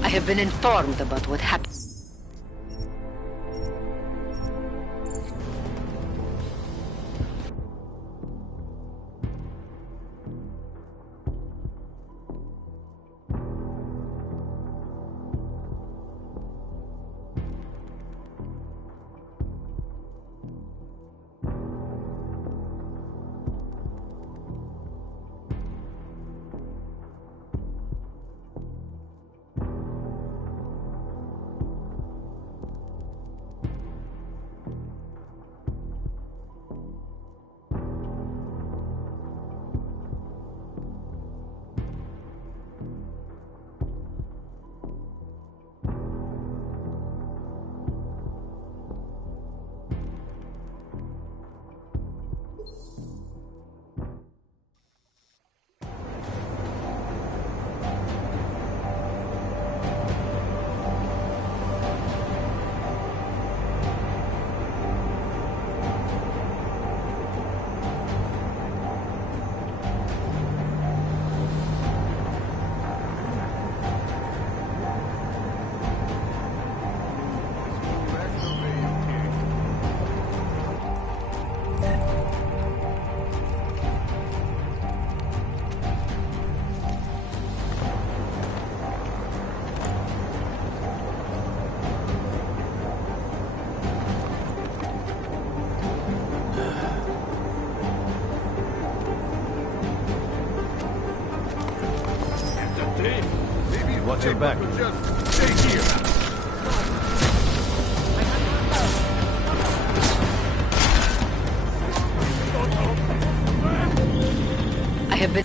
I have been informed about what happened. her back. Just stay here. I have been...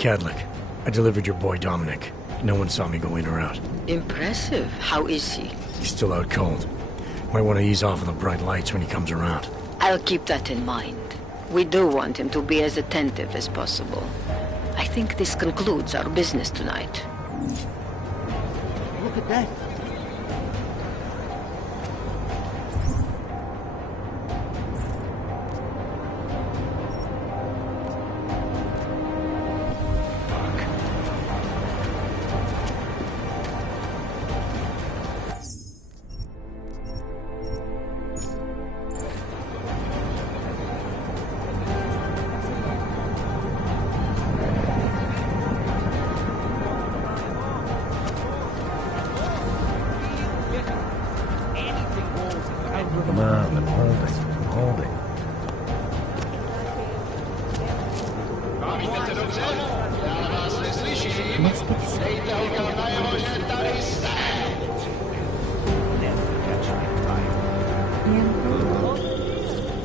Cadlick. I delivered your boy Dominic. No one saw me go in or out. Impressive. How is he? He's still out cold. Might want to ease off on the bright lights when he comes around. I'll keep that in mind. We do want him to be as attentive as possible. I think this concludes our business tonight. Look at that. Come on, I'm holding.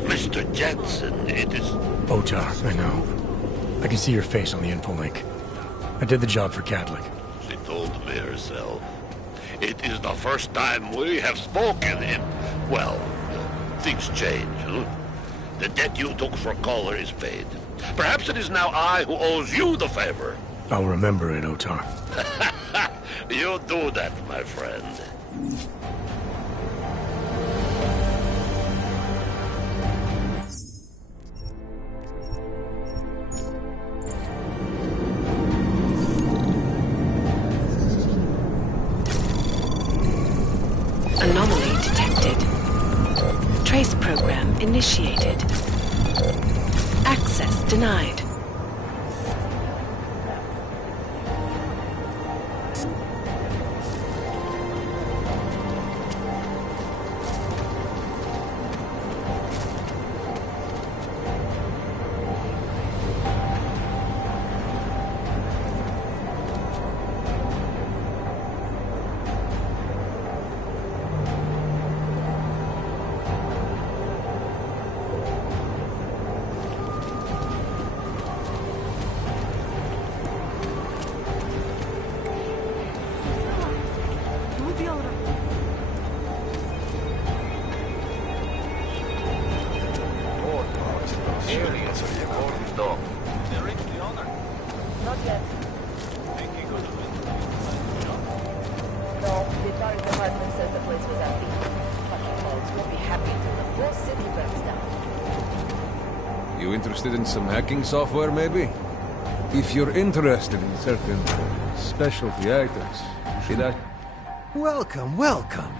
Mr. Jensen, it is... Otar, I know. I can see your face on the info link. I did the job for Cadlick. She told me herself. It is the first time we have spoken in... Well, things change. Huh? The debt you took for Caller is paid. Perhaps it is now I who owes you the favor. I'll remember it, Otar. You do that, my friend. Anomaly detected. Trace program initiated. Access denied. You interested in some hacking software, maybe? If you're interested in certain specialty items, you see that? Welcome, welcome.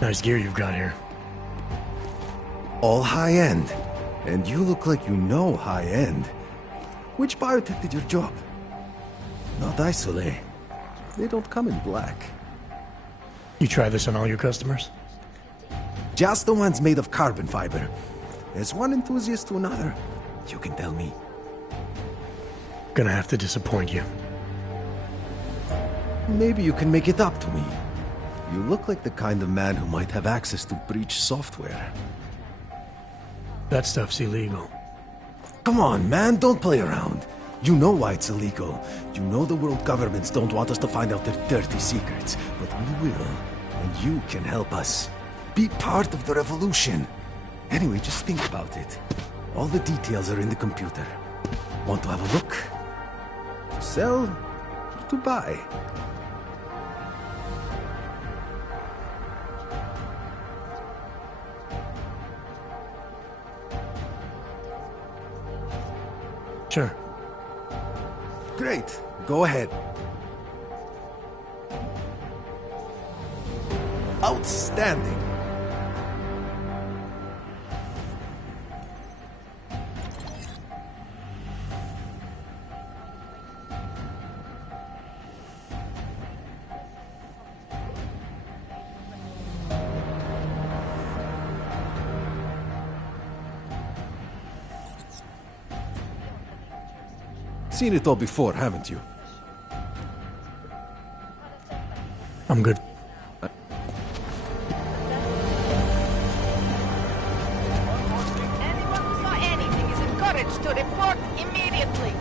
Nice gear you've got here. All high-end. And you look like you know high-end. Which biotech did your job? Not Isolate. They don't come in black. You try this on all your customers? Just the ones made of carbon fiber. As one enthusiast to another, you can tell me. Gonna have to disappoint you. Maybe you can make it up to me. You look like the kind of man who might have access to breach software. That stuff's illegal. Come on, man, don't play around. You know why it's illegal. You know the world governments don't want us to find out their dirty secrets. But we will, and you can help us. Be part of the revolution. Anyway, just think about it. All the details are in the computer. Want to have a look? To sell? Or to buy? Sure. Great. Go ahead. Outstanding. Seen it all before, haven't you? I'm good. Anyone who saw anything is encouraged to report immediately.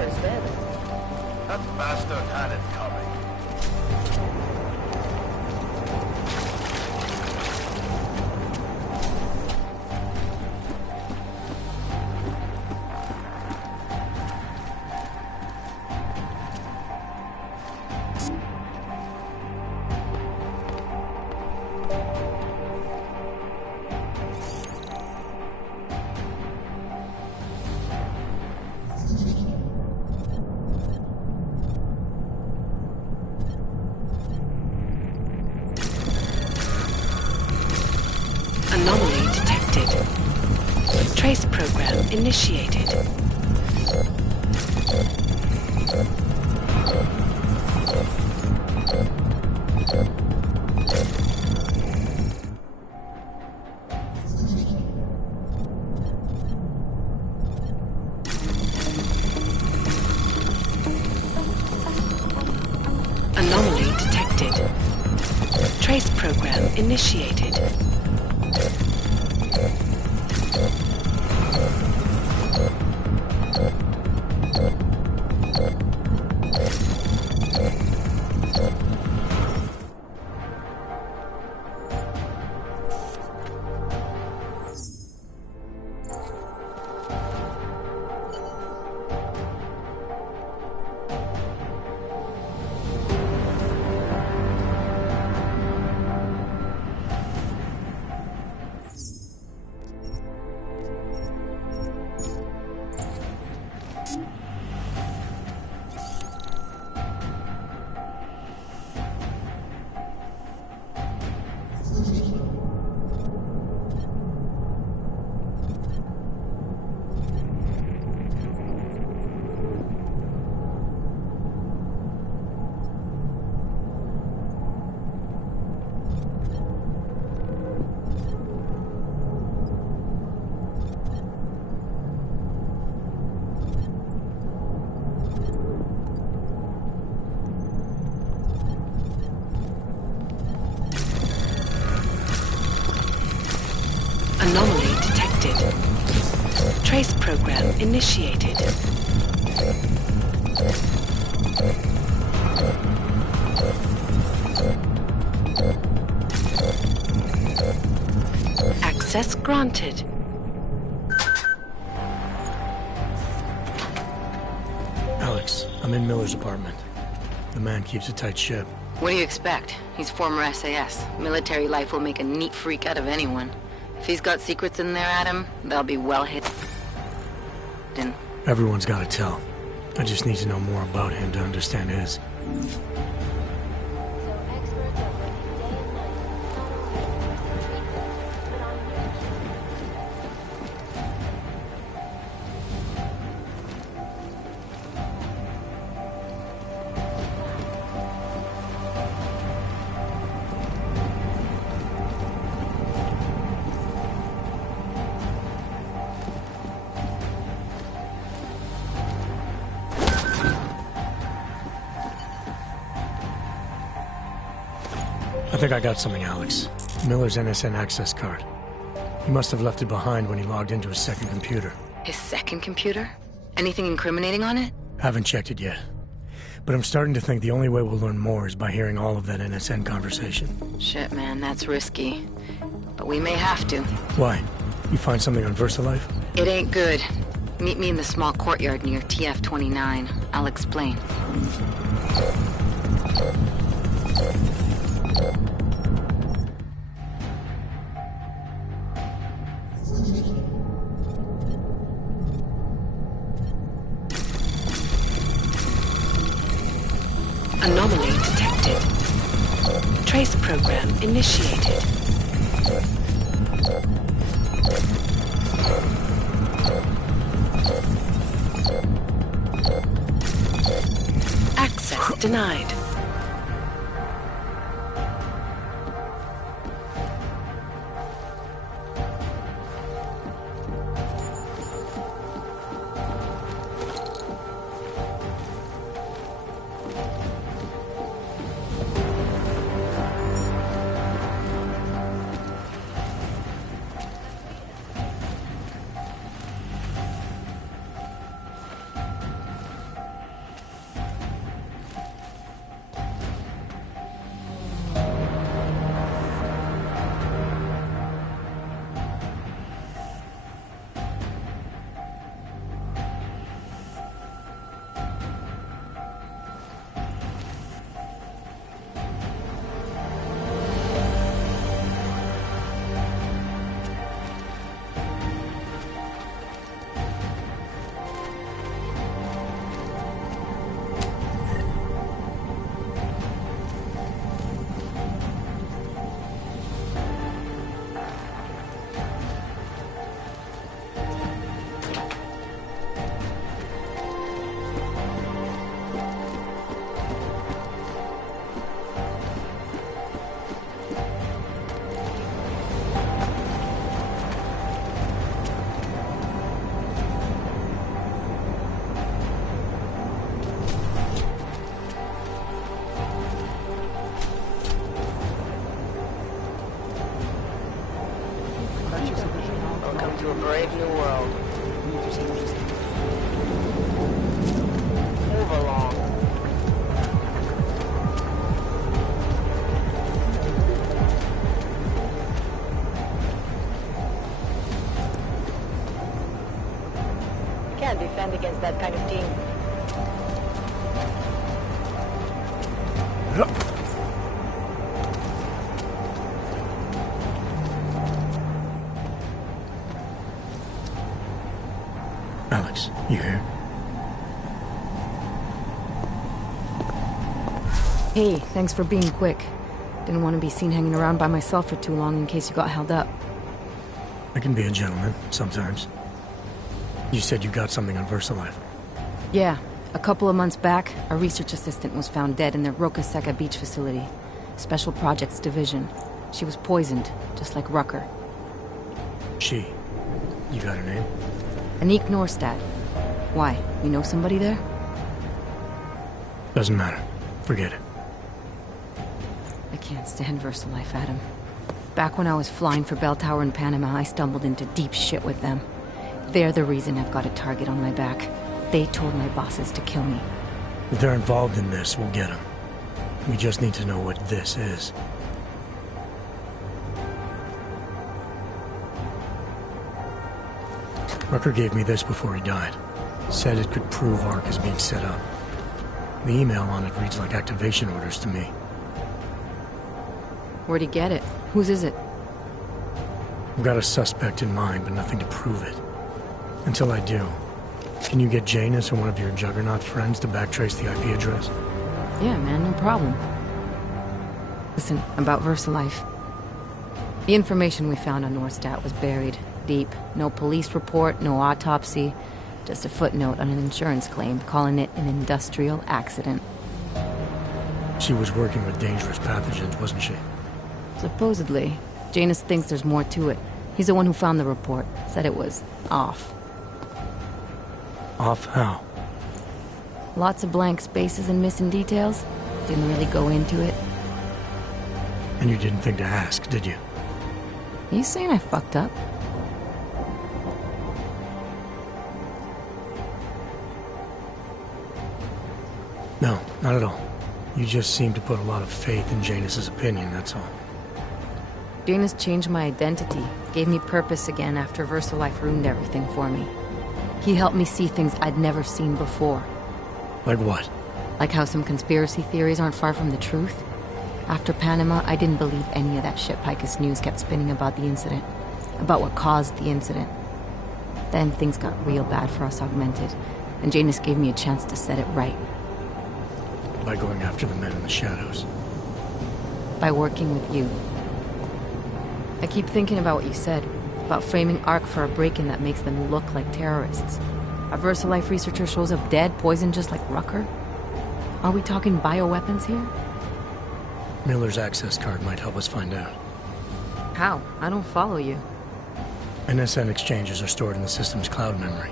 That bastard had it coming. Anomaly detected. Trace program initiated. Anomaly detected. Trace program initiated. Anomaly detected. Trace program initiated. Access granted. Alex, I'm in Miller's apartment. The man keeps a tight ship. What do you expect? He's former SAS. Military life will make a neat freak out of anyone. If he's got secrets in there, Adam, they'll be well hidden. Everyone's got to tell. I just need to know more about him to understand his. I think I got something, Alex. Miller's NSN access card. He must have left it behind when he logged into his second computer. His second computer? Anything incriminating on it? Haven't checked it yet. But I'm starting to think the only way we'll learn more is by hearing all of that NSN conversation. Shit, man, that's risky. But we may have to. Why? You find something on VersaLife? It ain't good. Meet me in the small courtyard near TF-29. I'll explain. Anomaly detected. Trace program initiated. Access denied. Welcome to a brave new world. Move along. Can't defend against that kind of team. Alex, you here? Hey, thanks for being quick. Didn't want to be seen hanging around by myself for too long in case you got held up. I can be a gentleman, sometimes. You said you got something on VersaLife. Yeah, a couple of months back, a research assistant was found dead in their Roka Seca beach facility. Special Projects Division. She was poisoned, just like Rucker. She. You got her name? Anik Norstad. Why? You know somebody there? Doesn't matter. Forget it. I can't stand VersaLife, Adam. Back when I was flying for Bell Tower in Panama, I stumbled into deep shit with them. They're the reason I've got a target on my back. They told my bosses to kill me. If they're involved in this, we'll get them. We just need to know what this is. Rucker gave me this before he died. Said it could prove ARC is being set up. The email on it reads like activation orders to me. Where'd he get it? Whose is it? I've got a suspect in mind, but nothing to prove it. Until I do, can you get Janus or one of your Juggernaut friends to backtrace the IP address? Yeah, man, no problem. Listen, about VersaLife. The information we found on Norstad was buried deep. No police report, no autopsy. Just a footnote on an insurance claim, calling it an industrial accident. She was working with dangerous pathogens, wasn't she? Supposedly. Janus thinks there's more to it. He's the one who found the report. Said it was off. Off how? Lots of blank spaces and missing details. Didn't really go into it. And you didn't think to ask, did you? You saying I fucked up? No, not at all. You just seem to put a lot of faith in Janus's opinion, that's all. Janus changed my identity, gave me purpose again after VersaLife ruined everything for me. He helped me see things I'd never seen before. Like what? Like how some conspiracy theories aren't far from the truth. After Panama, I didn't believe any of that shit Picus News kept spinning about the incident. About what caused the incident. Then things got real bad for us Augmented, and Janus gave me a chance to set it right. By going after the men in the shadows. By working with you. I keep thinking about what you said, about framing ARC for a break-in that makes them look like terrorists. A VersaLife researcher shows up dead, poisoned just like Rucker? Are we talking bioweapons here? Miller's access card might help us find out. How? I don't follow you. NSN exchanges are stored in the system's cloud memory.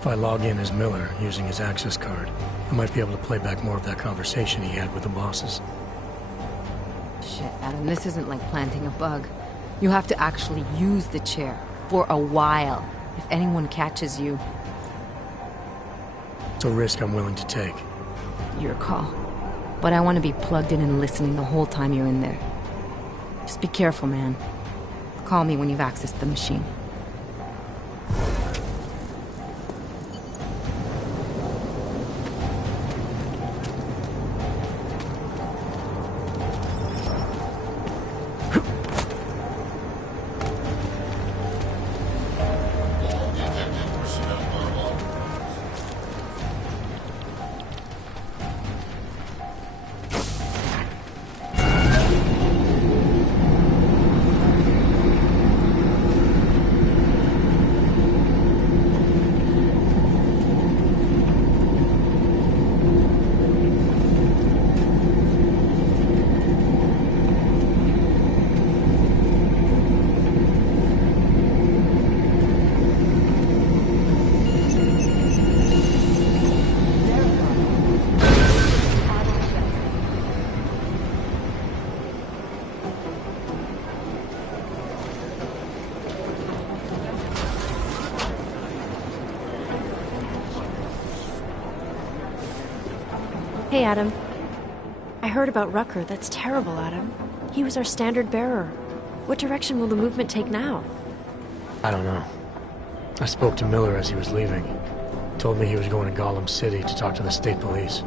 If I log in as Miller using his access card, I might be able to play back more of that conversation he had with the bosses. Shit, Adam, this isn't like planting a bug. You have to actually use the chair. For a while. If anyone catches you. It's a risk I'm willing to take. Your call. But I want to be plugged in and listening the whole time you're in there. Just be careful, man. Call me when you've accessed the machine. Hey, Adam. I heard about Rucker. That's terrible, Adam. He was our standard bearer. What direction will the movement take now? I don't know. I spoke to Miller as he was leaving. Told me he was going to Gollum City to talk to the state police.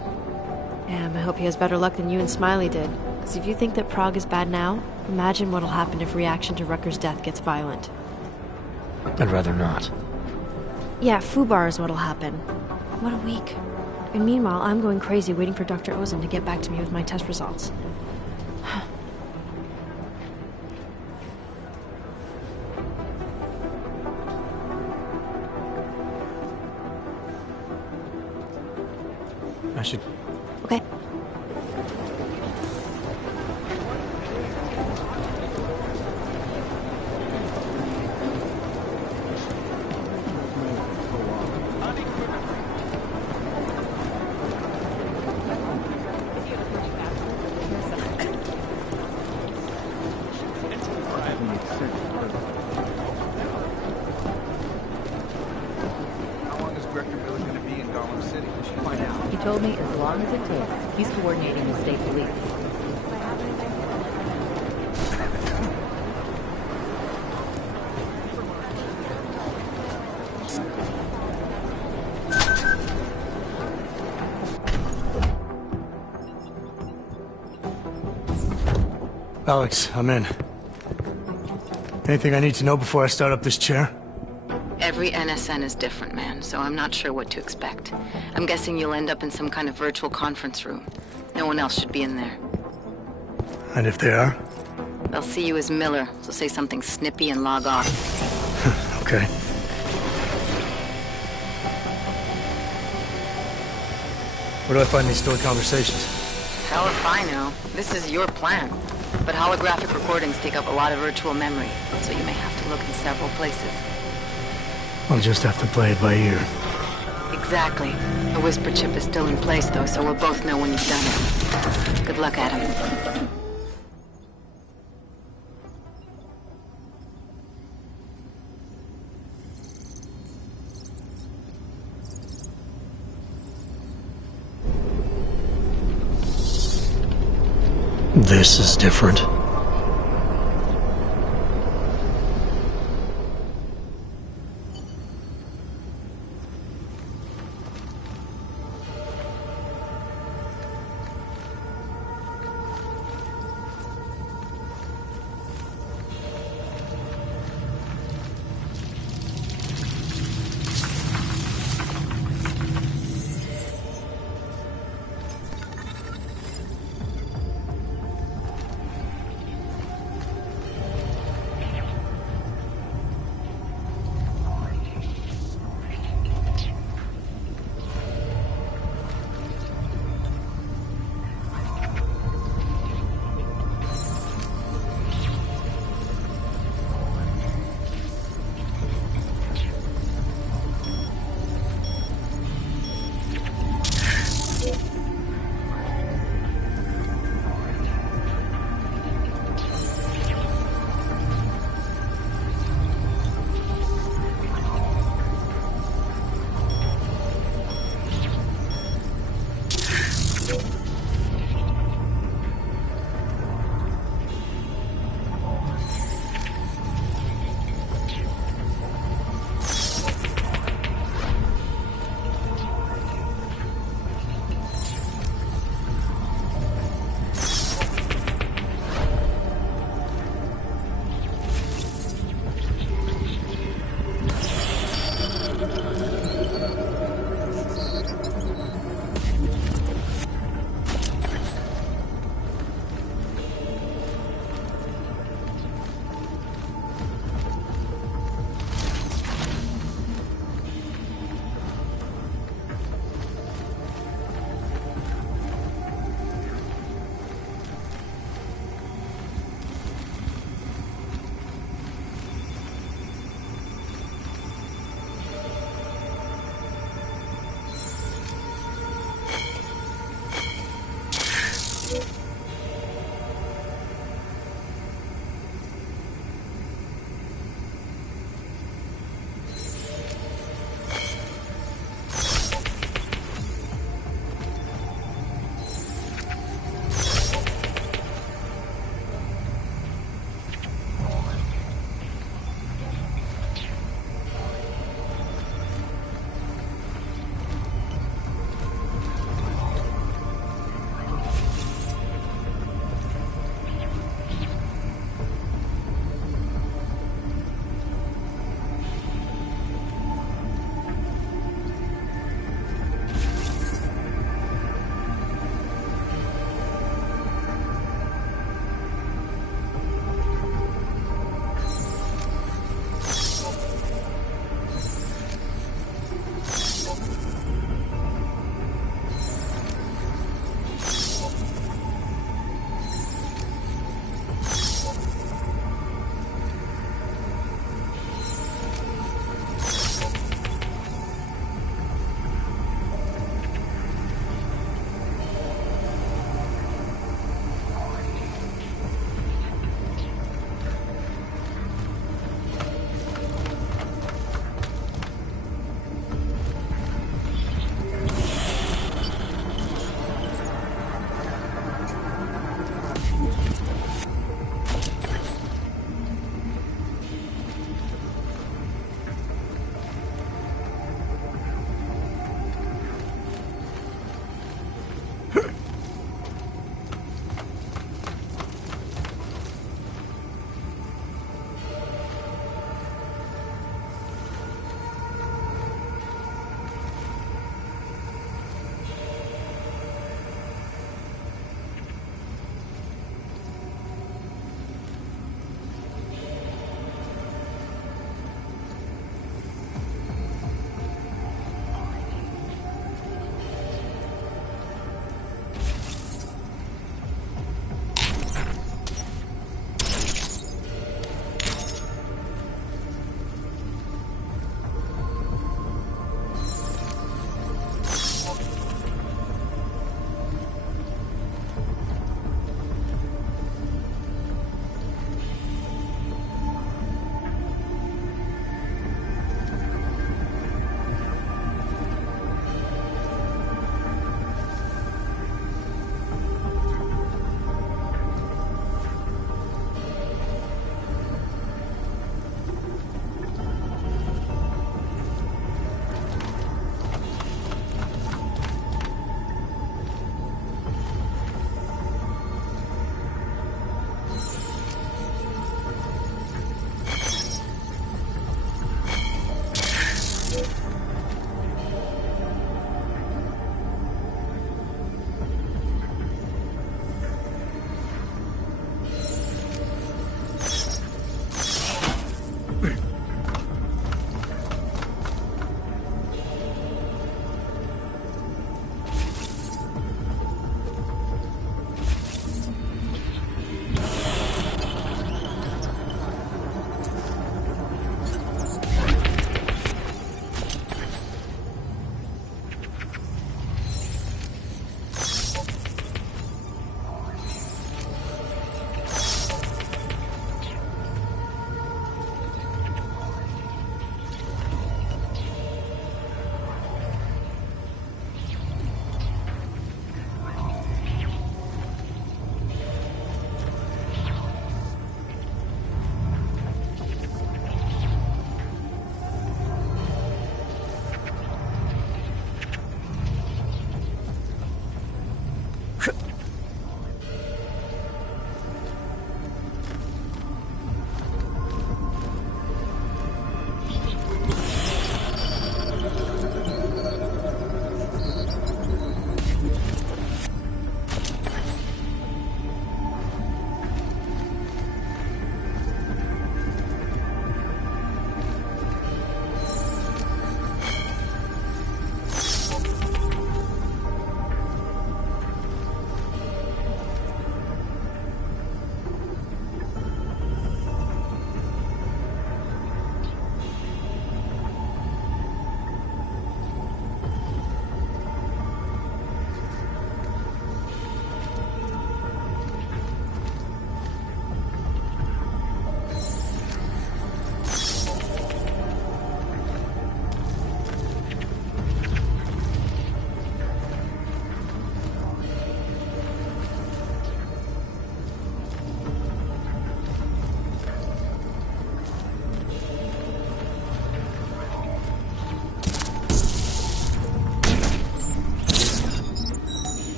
Damn, I hope he has better luck than you and Smiley did. Because if you think that Prague is bad now, imagine what'll happen if reaction to Rucker's death gets violent. I'd rather not. Yeah, Fubar is what'll happen. What a week. And meanwhile, I'm going crazy waiting for Dr. Ozan to get back to me with my test results. I should... Okay. How long is Director Miller going to be in Gollum City? We should find out. He told me as long as it takes. He's coordinating with state police. Alex, I'm in. Anything I need to know before I start up this chair? Every NSN is different, man, so I'm not sure what to expect. I'm guessing you'll end up in some kind of virtual conference room. No one else should be in there. And if they are? They'll see you as Miller, so say something snippy and log off. Okay. Where do I find these stored conversations? Hell if I know. This is your plan. But holographic recordings take up a lot of virtual memory, so you may have to look in several places. I'll just have to play it by ear. Exactly. The whisper chip is still in place, though, so we'll both know when you've done it. Good luck, Adam. This is different.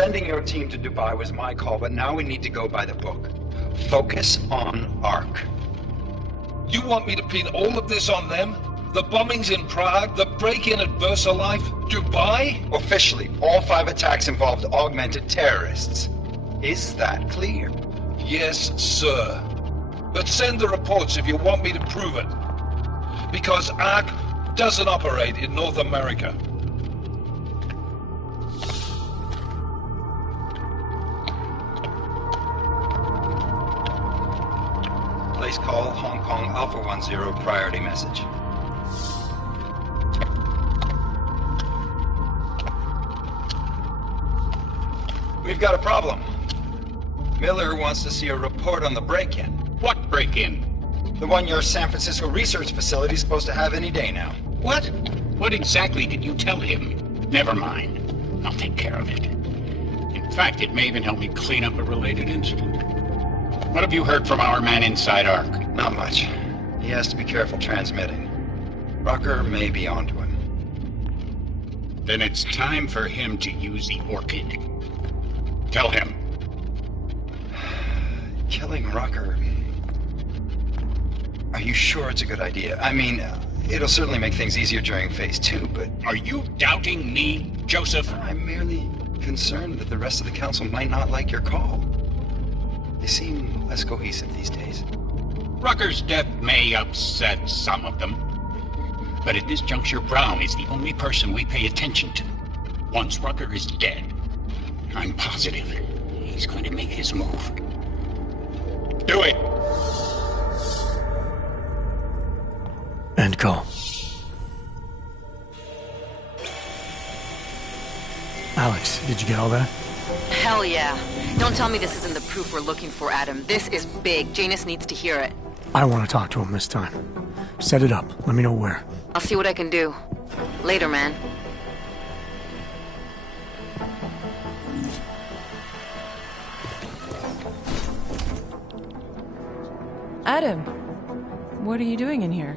Sending your team to Dubai was my call, but now we need to go by the book. Focus on ARC. You want me to pin all of this on them? The bombings in Prague, the break-in at VersaLife, Dubai? Officially, all 5 attacks involved augmented terrorists. Is that clear? Yes, sir. But send the reports if you want me to prove it. Because ARC doesn't operate in North America. Place call Hong Kong Alpha 10 priority message. We've got a problem. Miller wants to see a report on the break-in. What break-in? The one your San Francisco research facility is supposed to have any day now. What? What exactly did you tell him? Never mind. I'll take care of it. In fact, it may even help me clean up a related incident. What have you heard from our man inside ARC? Not much. He has to be careful transmitting. Rucker may be onto him. Then it's time for him to use the Orchid. Tell him. Killing Rucker... Are you sure it's a good idea? I mean, it'll certainly make things easier during Phase 2, but... Are you doubting me, Joseph? I'm merely concerned that the rest of the Council might not like your call. They seem less cohesive these days. Rucker's death may upset some of them. But at this juncture, Brown is the only person we pay attention to. Once Rucker is dead, I'm positive he's going to make his move. Do it! End call. Alex, did you get all that? Hell yeah. Don't tell me this isn't the proof we're looking for, Adam. This is big. Janus needs to hear it. I want to talk to him this time. Set it up. Let me know where. I'll see what I can do. Later, man. Adam, what are you doing in here?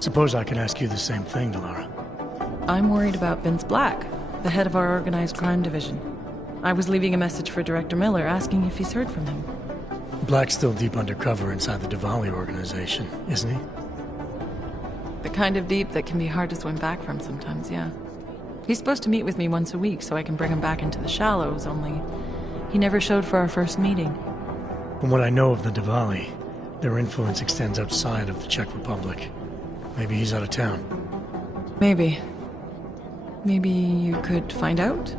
Suppose I can ask you the same thing, Delara. I'm worried about Vince Black, the head of our organized crime division. I was leaving a message for Director Miller asking if he's heard from him. Black's still deep undercover inside the Diwali organization, isn't he? The kind of deep that can be hard to swim back from sometimes, yeah. He's supposed to meet with me once a week so I can bring him back into the shallows, only he never showed for our first meeting. From what I know of the Diwali, their influence extends outside of the Czech Republic. Maybe he's out of town. Maybe. Maybe you could find out?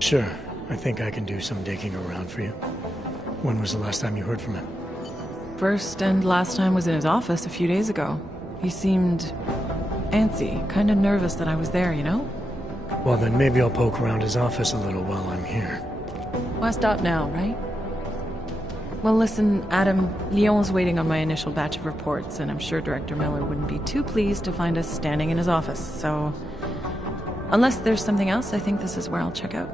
Sure. I think I can do some digging around for you. When was the last time you heard from him? First and last time was in his office a few days ago. He seemed antsy, kind of nervous that I was there, you know? Well, then maybe I'll poke around his office a little while I'm here. Why stop now, right? Well, listen, Adam, Lyon's waiting on my initial batch of reports, and I'm sure Director Miller wouldn't be too pleased to find us standing in his office, so... Unless there's something else, I think this is where I'll check out.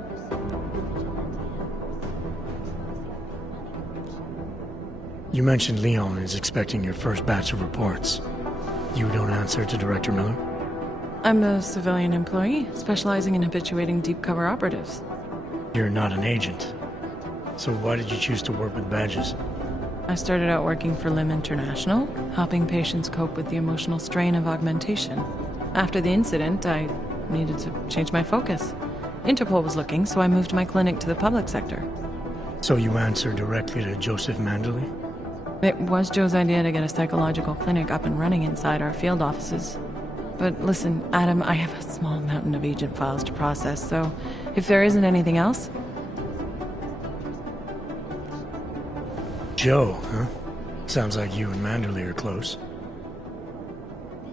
You mentioned Lyon is expecting your first batch of reports. You don't answer to Director Miller? I'm a civilian employee, specializing in habituating deep cover operatives. You're not an agent. So why did you choose to work with badges? I started out working for LIM International, helping patients cope with the emotional strain of augmentation. After the incident, I needed to change my focus. Interpol was looking, so I moved my clinic to the public sector. So you answer directly to Joseph Manderley? It was Joe's idea to get a psychological clinic up and running inside our field offices. But listen, Adam, I have a small mountain of agent files to process, so if there isn't anything else... Joe, huh? Sounds like you and Manderley are close.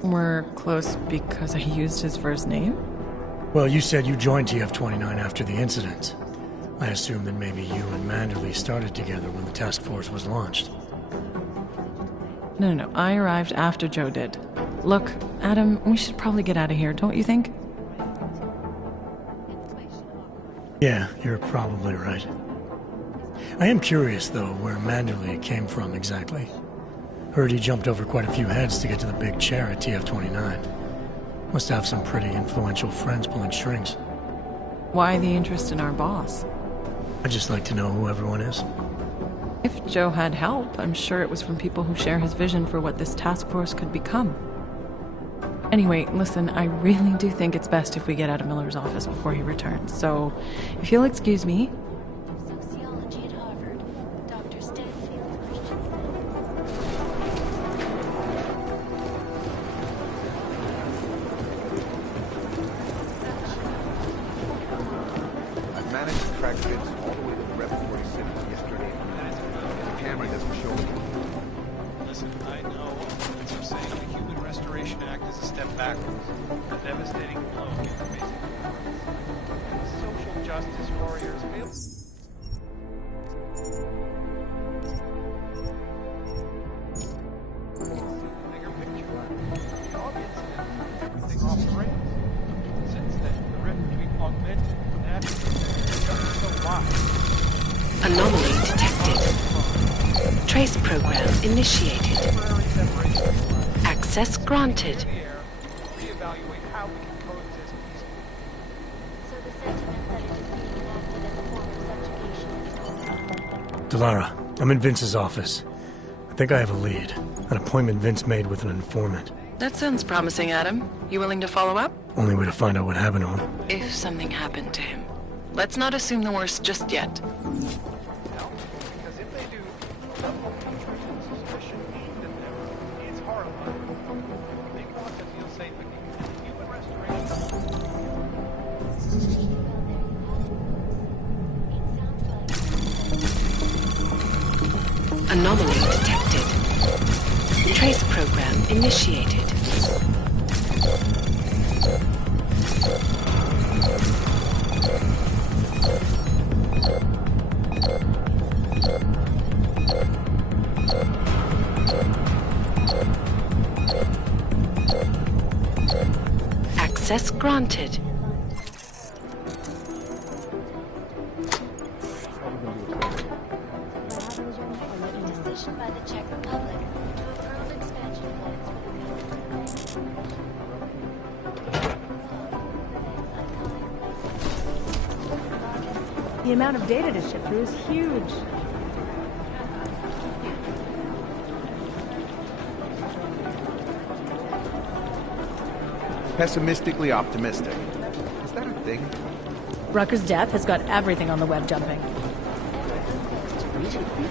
We're close because I used his first name? Well, you said you joined TF-29 after the incident. I assume that maybe you and Manderley started together when the task force was launched. No, I arrived after Joe did. Look, Adam, we should probably get out of here, don't you think? Yeah, you're probably right. I am curious, though, where Manderley came from exactly. Heard he jumped over quite a few heads to get to the big chair at TF-29. Must have some pretty influential friends pulling strings. Why the interest in our boss? I'd just like to know who everyone is. If Joe had help, I'm sure it was from people who share his vision for what this task force could become. Anyway, listen, I really do think it's best if we get out of Miller's office before he returns, so if you'll excuse me... Sociology at Harvard, Dr. Stanfield Christensen. I've managed to track Vince all the way to the repertory center yesterday. The camera doesn't show me. Listen, I know what you're saying. The Human Restoration Act is a step backwards. A devastating blow to basic human rights. Social justice warriors fail. Bigger picture. The dog incident, everything off the rails. Since then, the rift between augmented and natural has gotten so wide. Anomaly detected. Trace program initiated. Access granted. Reevaluate how we can coexist peacefully. So the sentiment that it is being enacted as a form of subjugation is Delara, I'm in Vince's office. I think I have a lead. An appointment Vince made with an informant. That sounds promising, Adam. You willing to follow up? Only way to find out what happened to him. If something happened to him. Let's not assume the worst just yet. Because if they do, the level of hatred and suspicion aimed at them is horrifying. They want to feel safe again. Human restoration. Anomaly detected. Trace program initiated. Access granted. decision by the Czech Republic to approve expansion plans for the country. The amount of data to ship through is huge. Pessimistically optimistic. Is that a thing? Rucker's death has got everything on the web jumping. Pessimistically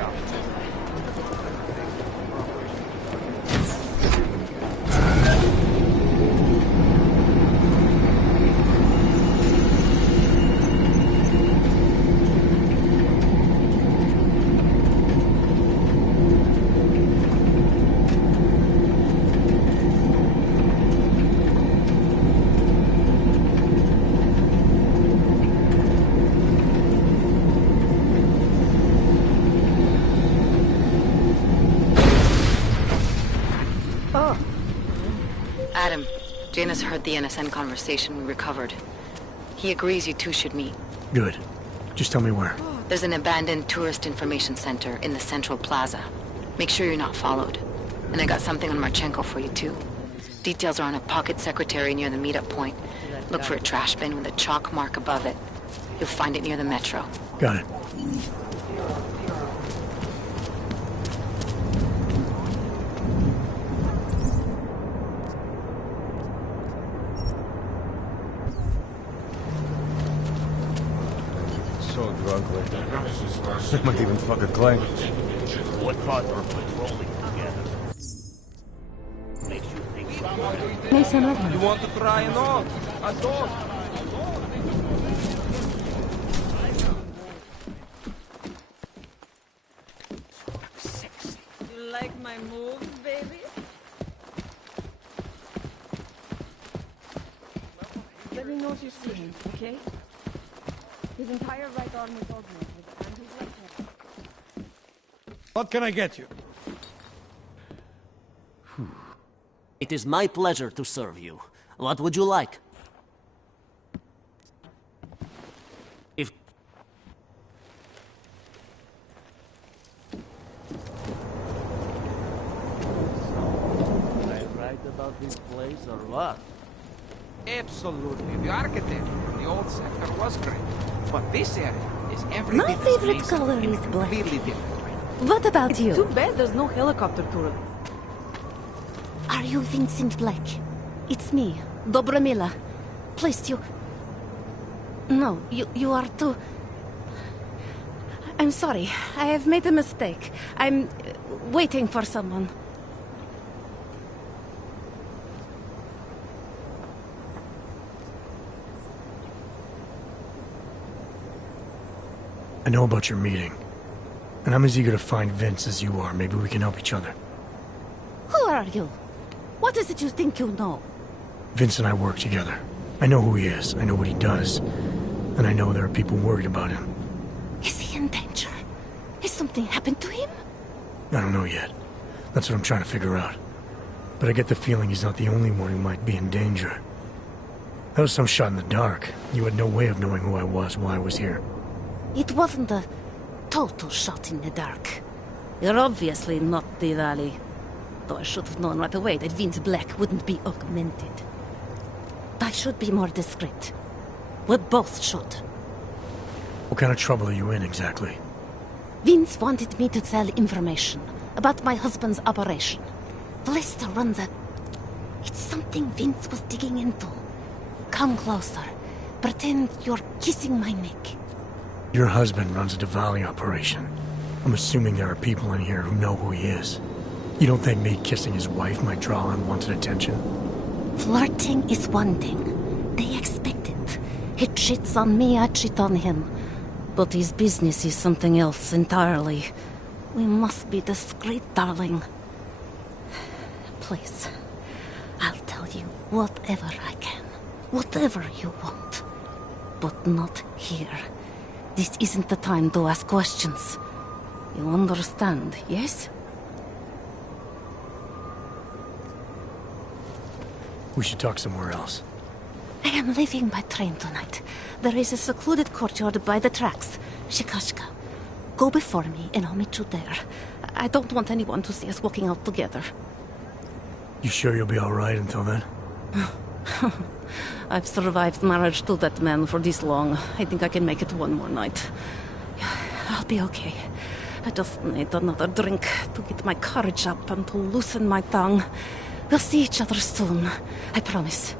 optimistic. Adam, Janus heard the NSN conversation we recovered. He agrees you two should meet. Good. Just tell me where. There's an abandoned tourist information center in the central plaza. Make sure you're not followed. And I got something on Marchenko for you too. Details are on a pocket secretary near the meetup point. Look for a trash bin with a chalk mark above it. You'll find it near the metro. Got it. They might even fuck a Clank. What part are patrolling together? Makes you think. You want to try an odd? A dog? You like my moves, baby? Let me know if you see him, okay? His entire right arm is augmented, and his left hand. What can I get you? It is my pleasure to serve you. What would you like? If... Am I right about this place or what? Absolutely. The architecture for the old sector was great. But this area is every My bit as favorite amazing color in a is black. completely different way. What about It's you? too bad there's no helicopter tour. Are you Vincent Black? It's me, Dobramila. Please, you... No, you are too... I'm sorry. I have made a mistake. I'm waiting for someone. I know about your meeting. And I'm as eager to find Vince as you are. Maybe we can help each other. Who are you? What is it you think you know? Vince and I work together. I know who he is. I know what he does. And I know there are people worried about him. Is he in danger? Has something happened to him? I don't know yet. That's what I'm trying to figure out. But I get the feeling he's not the only one who might be in danger. That was some shot in the dark. You had no way of knowing who I was while I was here. It wasn't a total shot in the dark. You're obviously not the Valley. Though I should have known right away that Vince Black wouldn't be augmented. I should be more discreet. We both should. What kind of trouble are you in, exactly? Vince wanted me to sell information about my husband's operation. Vlista runs a... It's something Vince was digging into. Come closer. Pretend you're kissing my neck. Your husband runs a Diwali operation. I'm assuming there are people in here who know who he is. You don't think me kissing his wife might draw unwanted attention? Flirting is one thing. They expect it. He cheats on me, I cheat on him. But his business is something else entirely. We must be discreet, darling. Please, I'll tell you whatever I can. Whatever you want. But not here. This isn't the time to ask questions. You understand, yes? We should talk somewhere else. I am leaving by train tonight. There is a secluded courtyard by the tracks. Shikashka. Go before me and I'll meet you there. I don't want anyone to see us walking out together. You sure you'll be alright until then? I've survived marriage to that man for this long. I think I can make it one more night. I'll be okay. I just need another drink to get my courage up and to loosen my tongue. We'll see each other soon. I promise.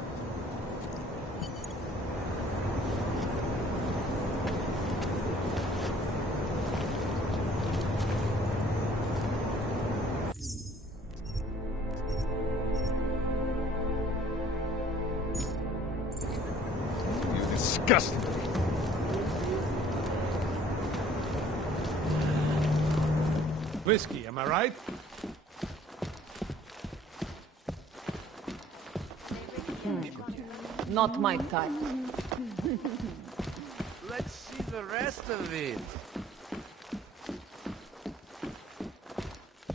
You disgusting. Whiskey, am I right? Not my type. Let's see the rest of it.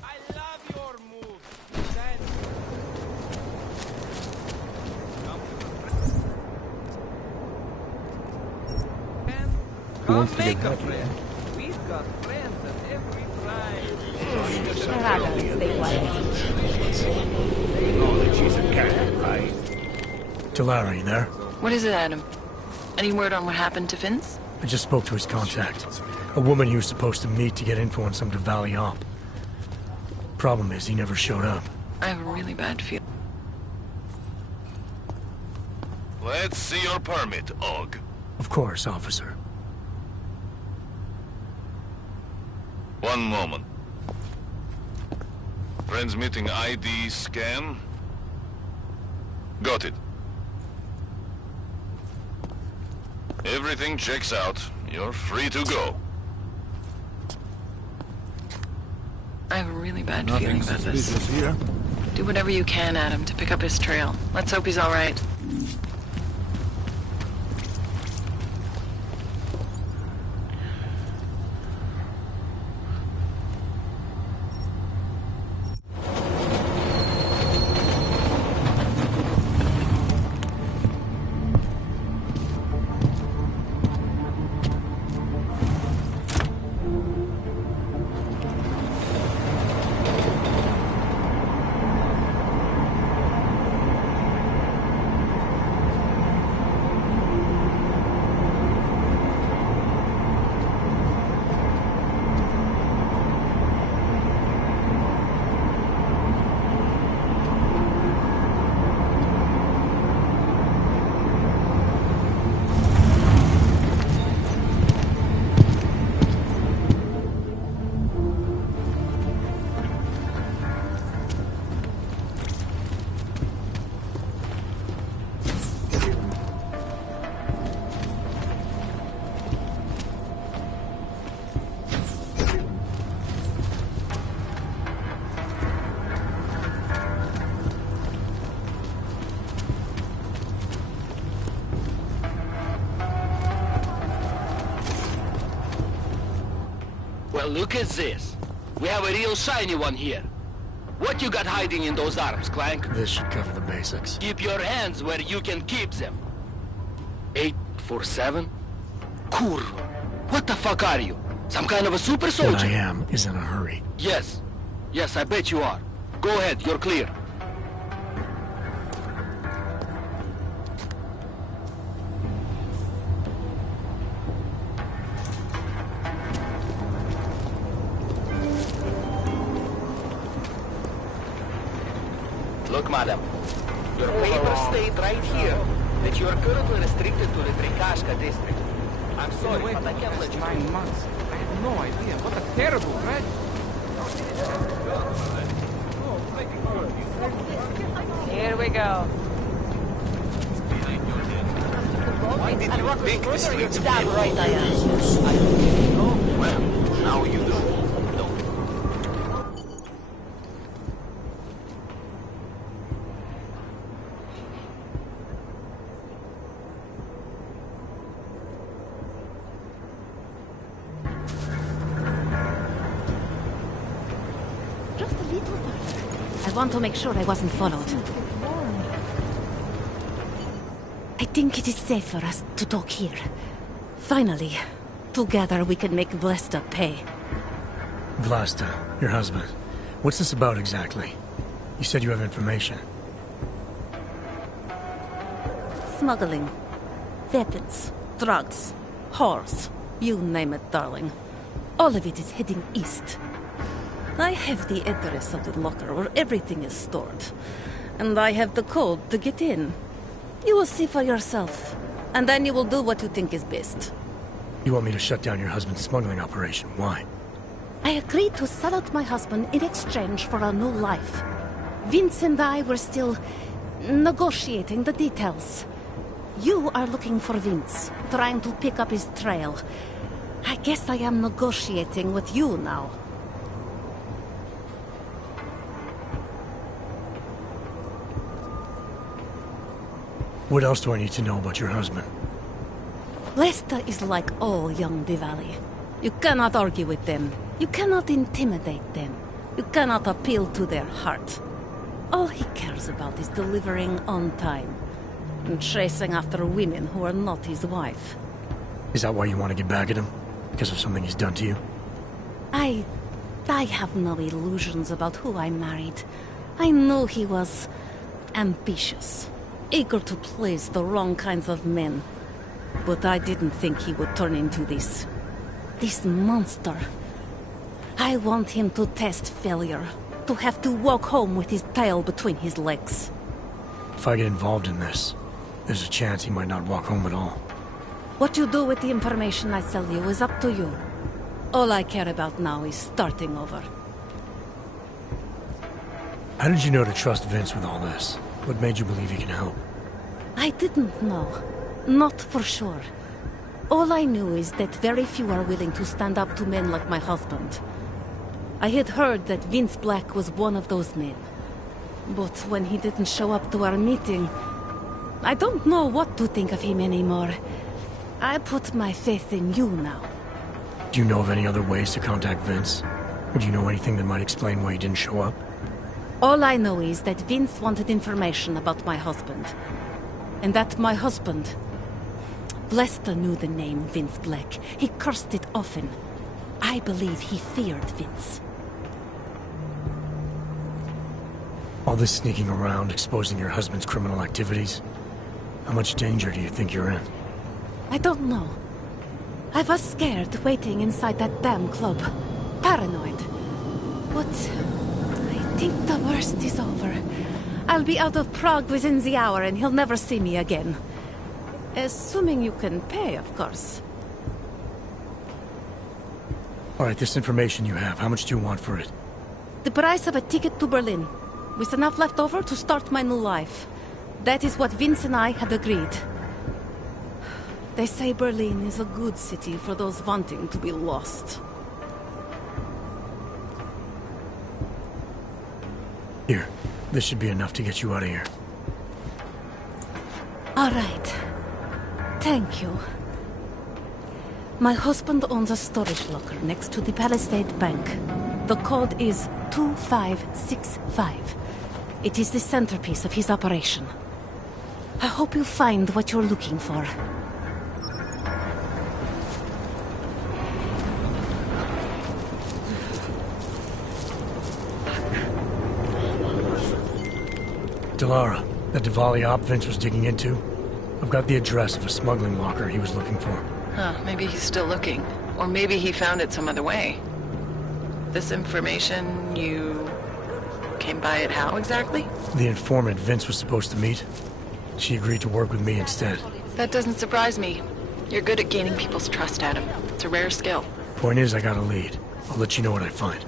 I love your move. Who wants Come to get make a happy? friend. We've got friends at every tribe. They know that she's a cat, right? Talara, you there? What is it, Adam? Any word on what happened to Vince? I just spoke to his contact. A woman he was supposed to meet to get info on some Diwali op. Problem is, he never showed up. I have a really bad feeling. Let's see your permit, Og. Of course, officer. One moment. Transmitting ID scan. Got it. Everything checks out. You're free to go. I have a really bad feeling about this. Here. Do whatever you can, Adam, to pick up his trail. Let's hope he's all right. Well, look at this. We have a real shiny one here. What you got hiding in those arms, Clank? This should cover the basics. Keep your hands where you can keep them. 847? Kur. What the fuck are you? Some kind of a super soldier? What I am is in a hurry. Yes. Yes, I bet you are. Go ahead, you're clear. Look, madam. Your papers state right here that you are currently restricted to the Trikashka district. I'm sorry, but I can't let you 9 months. I had no idea. What a terrible tragedy. Here we go. Why did you think this leads to Damn right I am. Well, now you do. Just a little further. I want to make sure I wasn't followed. I think it is safe for us to talk here. Finally, together we can make Vlasta pay. Vlasta, your husband. What's this about exactly? You said you have information. Smuggling. Weapons. Drugs. Whores. You name it, darling. All of it is heading east. I have the address of the locker where everything is stored. And I have the code to get in. You will see for yourself. And then you will do what you think is best. You want me to shut down your husband's smuggling operation? Why? I agreed to sell out my husband in exchange for a new life. Vince and I were still negotiating the details. You are looking for Vince, trying to pick up his trail. I guess I am negotiating with you now. What else do I need to know about your husband? Lesta is like all young Diwali. You cannot argue with them. You cannot intimidate them. You cannot appeal to their heart. All he cares about is delivering on time. And chasing after women who are not his wife. Is that why you want to get back at him? Because of something he's done to you? I have no illusions about who I married. I knew he was ambitious. Eager to please the wrong kinds of men. But I didn't think he would turn into this monster. I want him to test failure. To have to walk home with his tail between his legs. If I get involved in this, there's a chance he might not walk home at all. What you do with the information I sell you is up to you. All I care about now is starting over. How did you know to trust Vince with all this? What made you believe he can help? I didn't know. Not for sure. All I knew is that very few are willing to stand up to men like my husband. I had heard that Vince Black was one of those men. But when he didn't show up to our meeting, I don't know what to think of him anymore. I put my faith in you now. Do you know of any other ways to contact Vince? Or do you know anything that might explain why he didn't show up? All I know is that Vince wanted information about my husband. And that my husband... Lester knew the name Vince Black. He cursed it often. I believe he feared Vince. All this sneaking around, exposing your husband's criminal activities. How much danger do you think you're in? I don't know. I was scared waiting inside that damn club. Paranoid. But I think the worst is over. I'll be out of Prague within the hour and he'll never see me again. Assuming you can pay, of course. Alright, this information you have, how much do you want for it? The price of a ticket to Berlin. With enough left over to start my new life. That is what Vince and I had agreed. They say Berlin is a good city for those wanting to be lost. Here, this should be enough to get you out of here. All right. Thank you. My husband owns a storage locker next to the Palisade Bank. The code is 2565. It is the centerpiece of his operation. I hope you find what you're looking for. Delara, that Diwali op Vince was digging into? I've got the address of a smuggling locker he was looking for. Huh, maybe he's still looking. Or maybe he found it some other way. This information, you came by it how exactly? The informant Vince was supposed to meet. She agreed to work with me instead. That doesn't surprise me. You're good at gaining people's trust, Adam. It's a rare skill. Point is, I got a lead. I'll let you know what I find.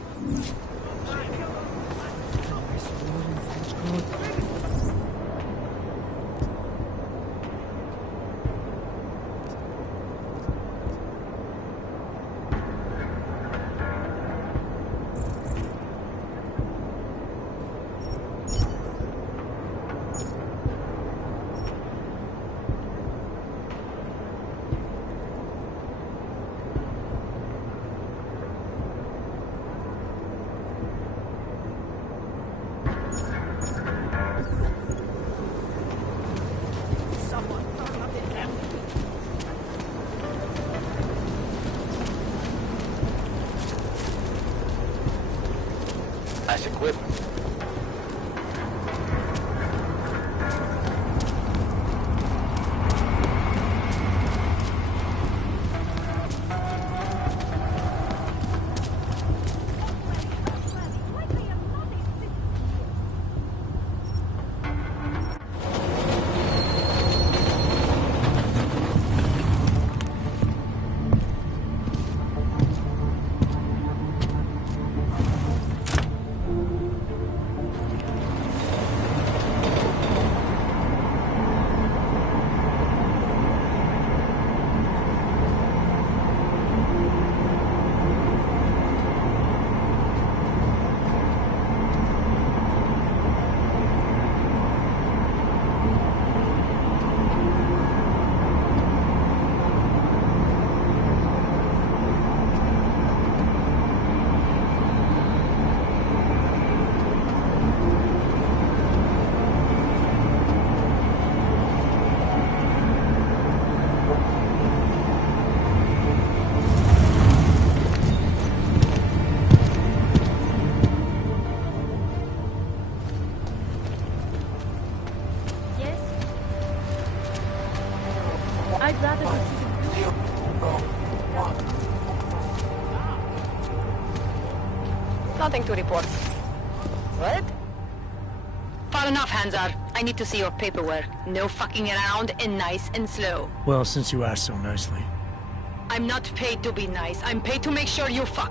Nice equipment. Nothing to report. What? Far enough, Hanzar. I need to see your paperwork. No fucking around and nice and slow. Well, since you asked so nicely. I'm not paid to be nice. I'm paid to make sure you fuck.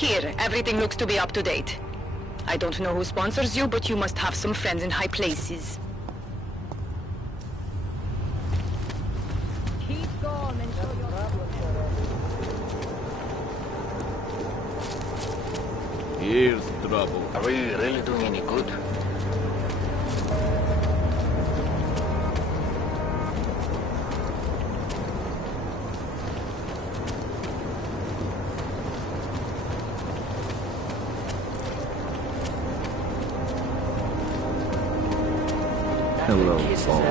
Here, everything looks to be up to date. I don't know who sponsors you, but you must have some friends in high places. Keep calm and show your Here's trouble. Are we really doing any good? Hello, Paul.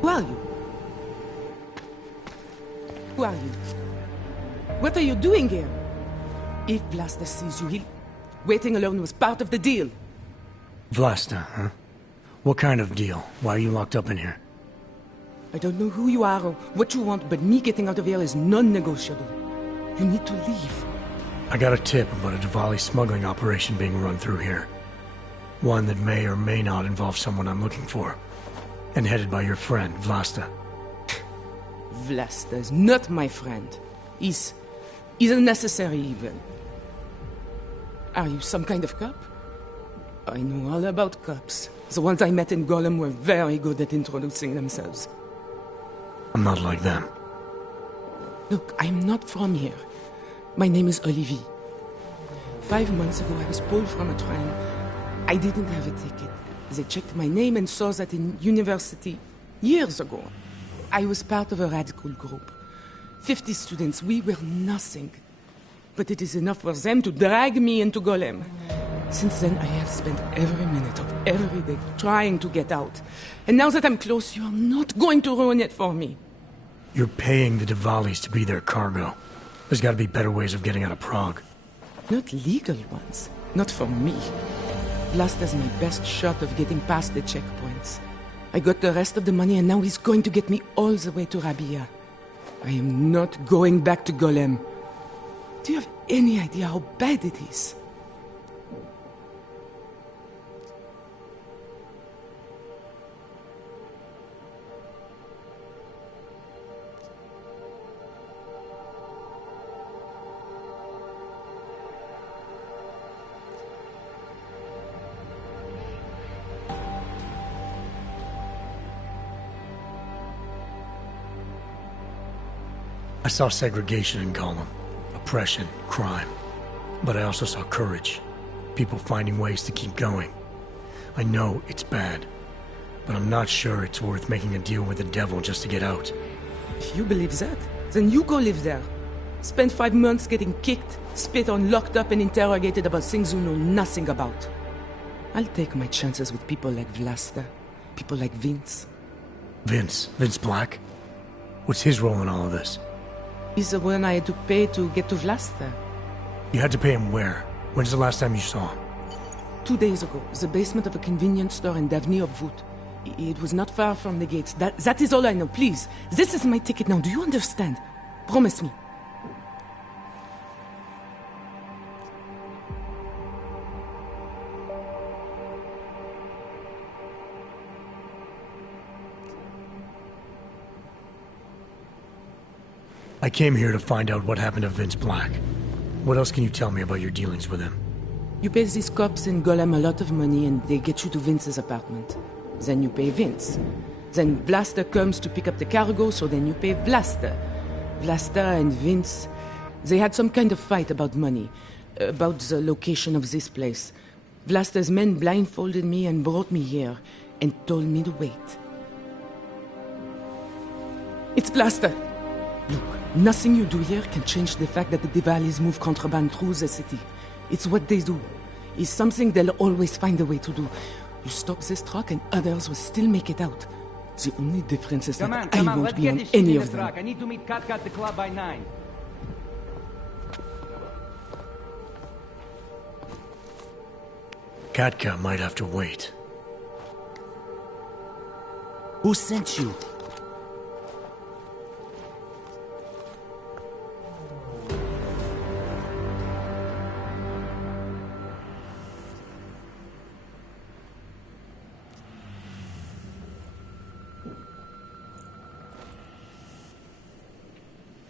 Who are you? Who are you? What are you doing here? If Vlasta sees you, waiting alone was part of the deal. Vlasta, huh? What kind of deal? Why are you locked up in here? I don't know who you are or what you want, but me getting out of here is non-negotiable. You need to leave. I got a tip about a Diwali smuggling operation being run through here. One that may or may not involve someone I'm looking for. And headed by your friend, Vlasta. Vlasta is not my friend. He's a necessary evil. Are you some kind of cop? I know all about cops. The ones I met in Golem were very good at introducing themselves. I'm not like them. Look, I'm not from here. My name is Olivier. 5 months ago, I was pulled from a train. I didn't have a ticket. They checked my name and saw that in university years ago. I was part of a radical group. 50 students, we were nothing. But it is enough for them to drag me into Golem. Since then, I have spent every minute of every day trying to get out. And now that I'm close, you are not going to ruin it for me. You're paying the Diwalis to be their cargo. There's got to be better ways of getting out of Prague. Not legal ones. Not for me. Vlasta's my best shot of getting past the checkpoints. I got the rest of the money and now he's going to get me all the way to Rabia. I am not going back to Golem. Do you have any idea how bad it is? I saw segregation in Gollum, oppression, crime. But I also saw courage, people finding ways to keep going. I know it's bad, but I'm not sure it's worth making a deal with the devil just to get out. If you believe that, then you go live there. Spend 5 months getting kicked, spit on, locked up and interrogated about things you know nothing about. I'll take my chances with people like Vlasta, people like Vince. Vince Black? What's his role in all of this? He's the one I had to pay to get to Vlasta. You had to pay him where? When's the last time you saw him? 2 days ago, the basement of a convenience store in Davni Obvut. It was not far from the gates. That is all I know, please. This is my ticket now, do you understand? Promise me. I came here to find out what happened to Vince Black. What else can you tell me about your dealings with him? You pay these cops in Golem a lot of money and they get you to Vince's apartment. Then you pay Vince. Then Vlasta comes to pick up the cargo, so then you pay Vlasta. Vlasta and Vince, they had some kind of fight about money, about the location of this place. Vlasta's men blindfolded me and brought me here and told me to wait. It's Vlasta. Look, nothing you do here can change the fact that the Diwalis move contraband through the city. It's what they do. It's something they'll always find a way to do. You stop this truck and others will still make it out. The only difference is that I won't be on any of them. I need to meet Katka at the club by 9. Katka might have to wait. Who sent you?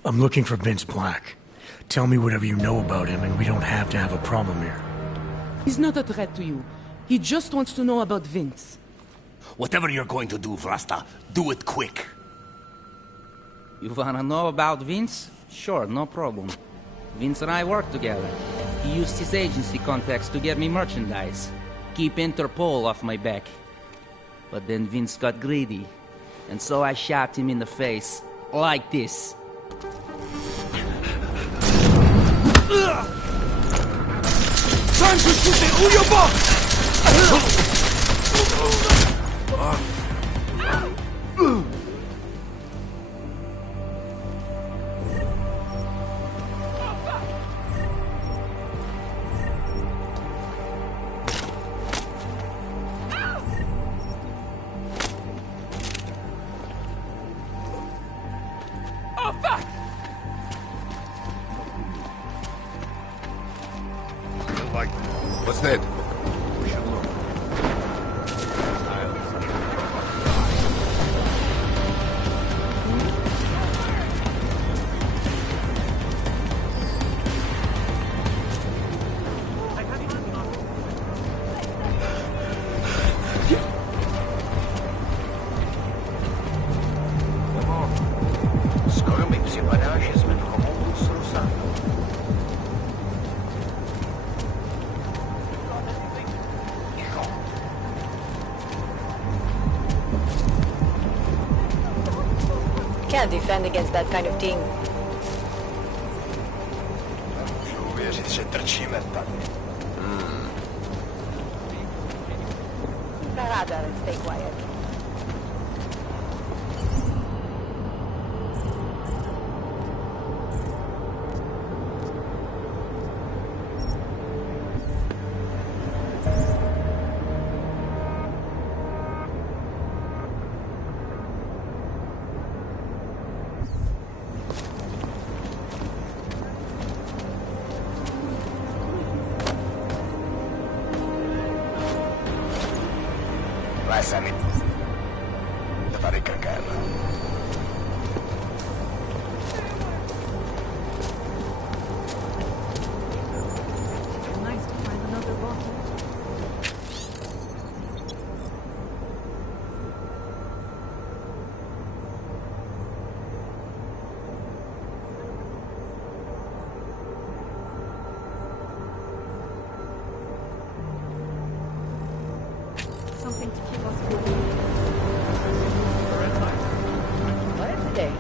I'm looking for Vince Black. Tell me whatever you know about him and we don't have to have a problem here. He's not a threat to you. He just wants to know about Vince. Whatever you're going to do, Vlasta, do it quick. You wanna know about Vince? Sure, no problem. Vince and I work together. He used his agency contacts to get me merchandise. Keep Interpol off my back. But then Vince got greedy. And so I shot him in the face. Like this. Time to shoot the Uyaba! Oh, fuck! What's that? Can't defend against that kind of team. Rather and stay quiet. Nice to find another bottle. Something to keep us moving. What today?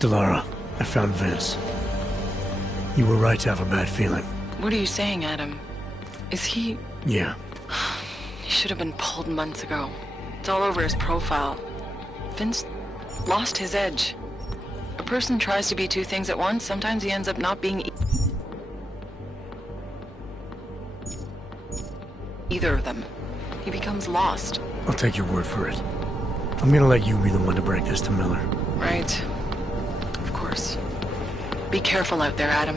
Delara, I found Vince. You were right to have a bad feeling. What are you saying, Adam? Is he... Yeah. He should have been pulled months ago. It's all over his profile. Vince lost his edge. A person tries to be two things at once, sometimes he ends up not being either of them. He becomes lost. I'll take your word for it. I'm gonna let you be the one to break this to Miller. Right. Of course. Be careful out there, Adam.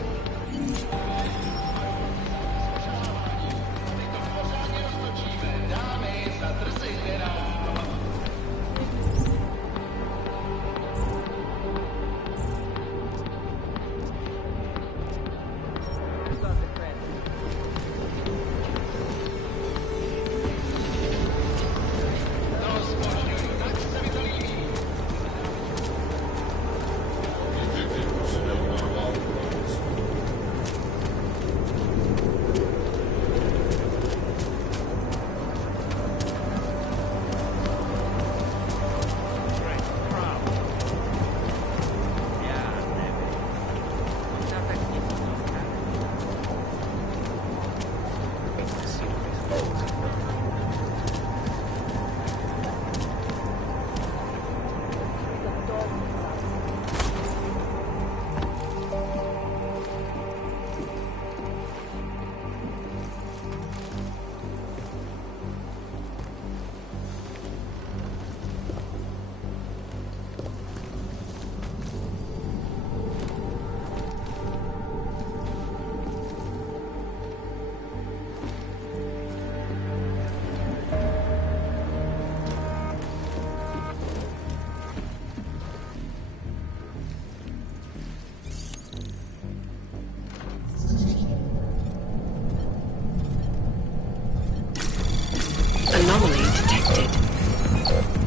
Anomaly detected.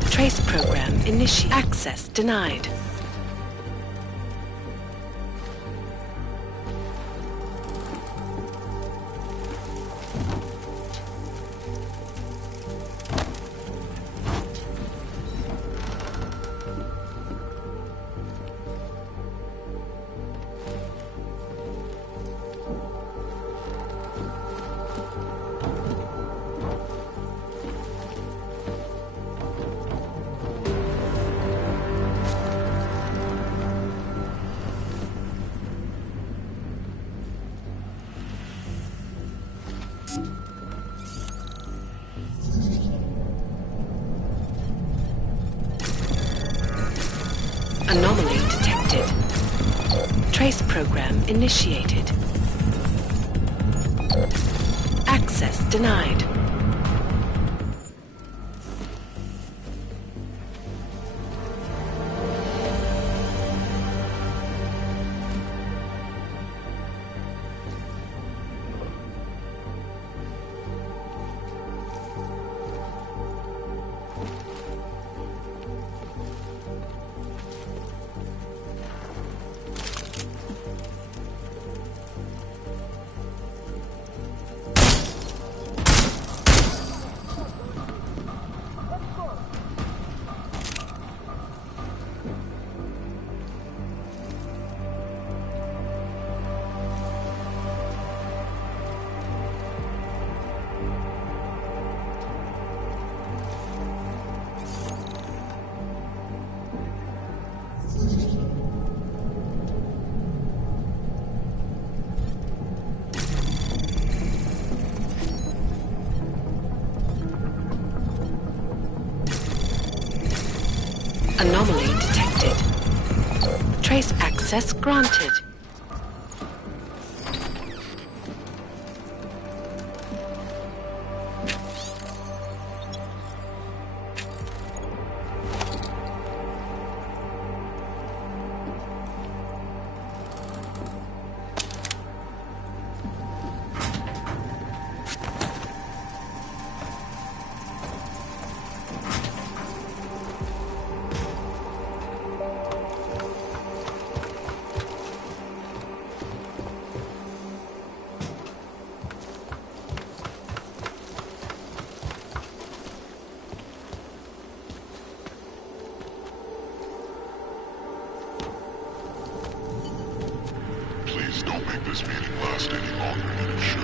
Trace program initiated. Access denied. Anomaly detected. Trace program initiated. Access denied. Trace access granted. Please don't make this meeting last any longer than it should.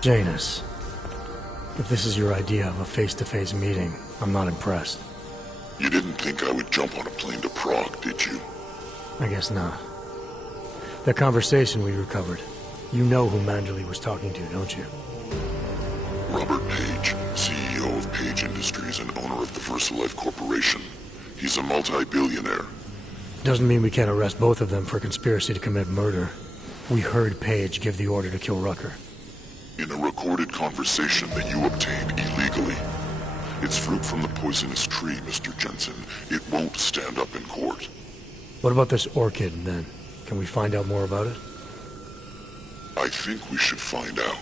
Janus, if this is your idea of a face-to-face meeting, I'm not impressed. You didn't think I would jump on a plane to Prague, did you? I guess not. That conversation we recovered, you know who Manderley was talking to, don't you? Robert Page, CEO of Page Industries and owner of the VersaLife Corporation. He's a multi-billionaire. Doesn't mean we can't arrest both of them for conspiracy to commit murder. We heard Page give the order to kill Rucker. In a recorded conversation that you obtained illegally. It's fruit from the poisonous tree, Mr. Jensen. It won't stand up in court. What about this orchid, then? Can we find out more about it? I think we should find out.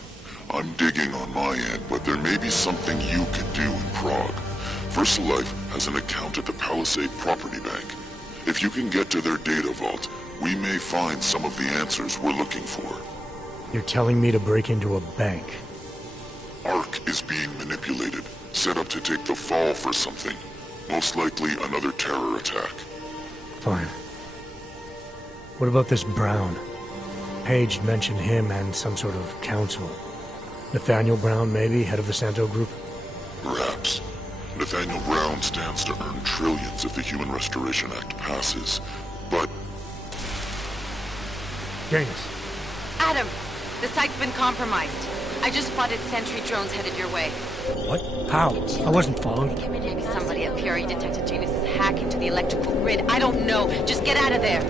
I'm digging on my end, but there may be something you could do in Prague. VersaLife has an account at the Palisade Property Bank. If you can get to their data vault, we may find some of the answers we're looking for. You're telling me to break into a bank? ARC is being manipulated, set up to take the fall for something. Most likely another terror attack. Fine. What about this Brown? Page mentioned him and some sort of council. Nathaniel Brown, maybe, head of the Santo Group? Perhaps. Nathaniel Brown stands to earn trillions if the Human Restoration Act passes, but... Janus. Adam! The site's been compromised. I just spotted sentry drones headed your way. What? How? I wasn't followed. Maybe somebody at PRE detected Janus's hack into the electrical grid. I don't know. Just get out of there.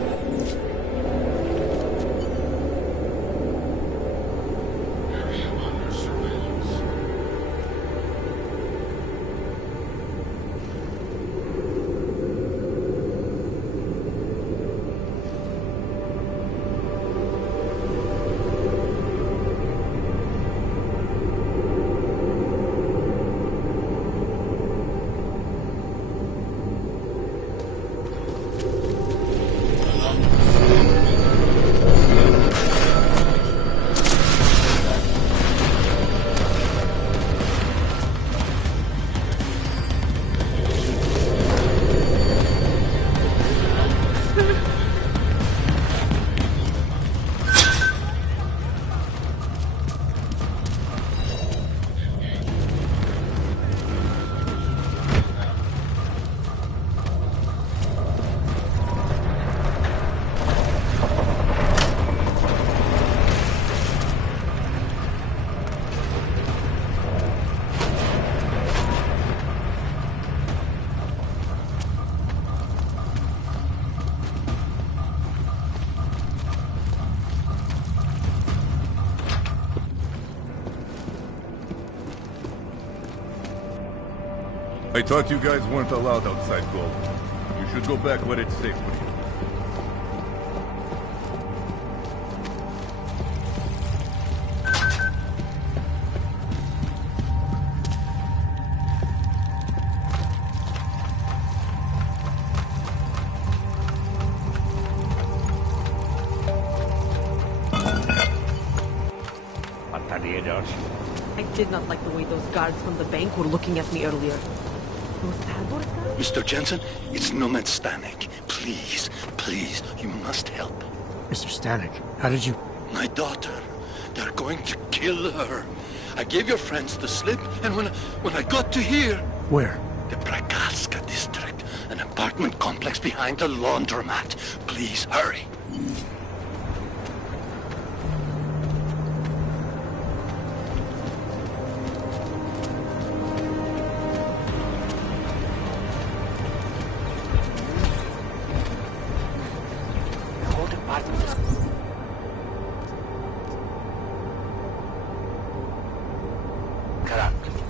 I thought you guys weren't allowed outside Gold. You should go back where it's safe for you. I did not like the way those guards from the bank were looking at me earlier. Mr. Jensen, it's Nomad Stanek. Please, please, you must help. Mr. Stanek, how did you... My daughter. They're going to kill her. I gave your friends the slip, and when I got to here... Where? The Prakalska district. An apartment complex behind the laundromat. Please, hurry. Correct.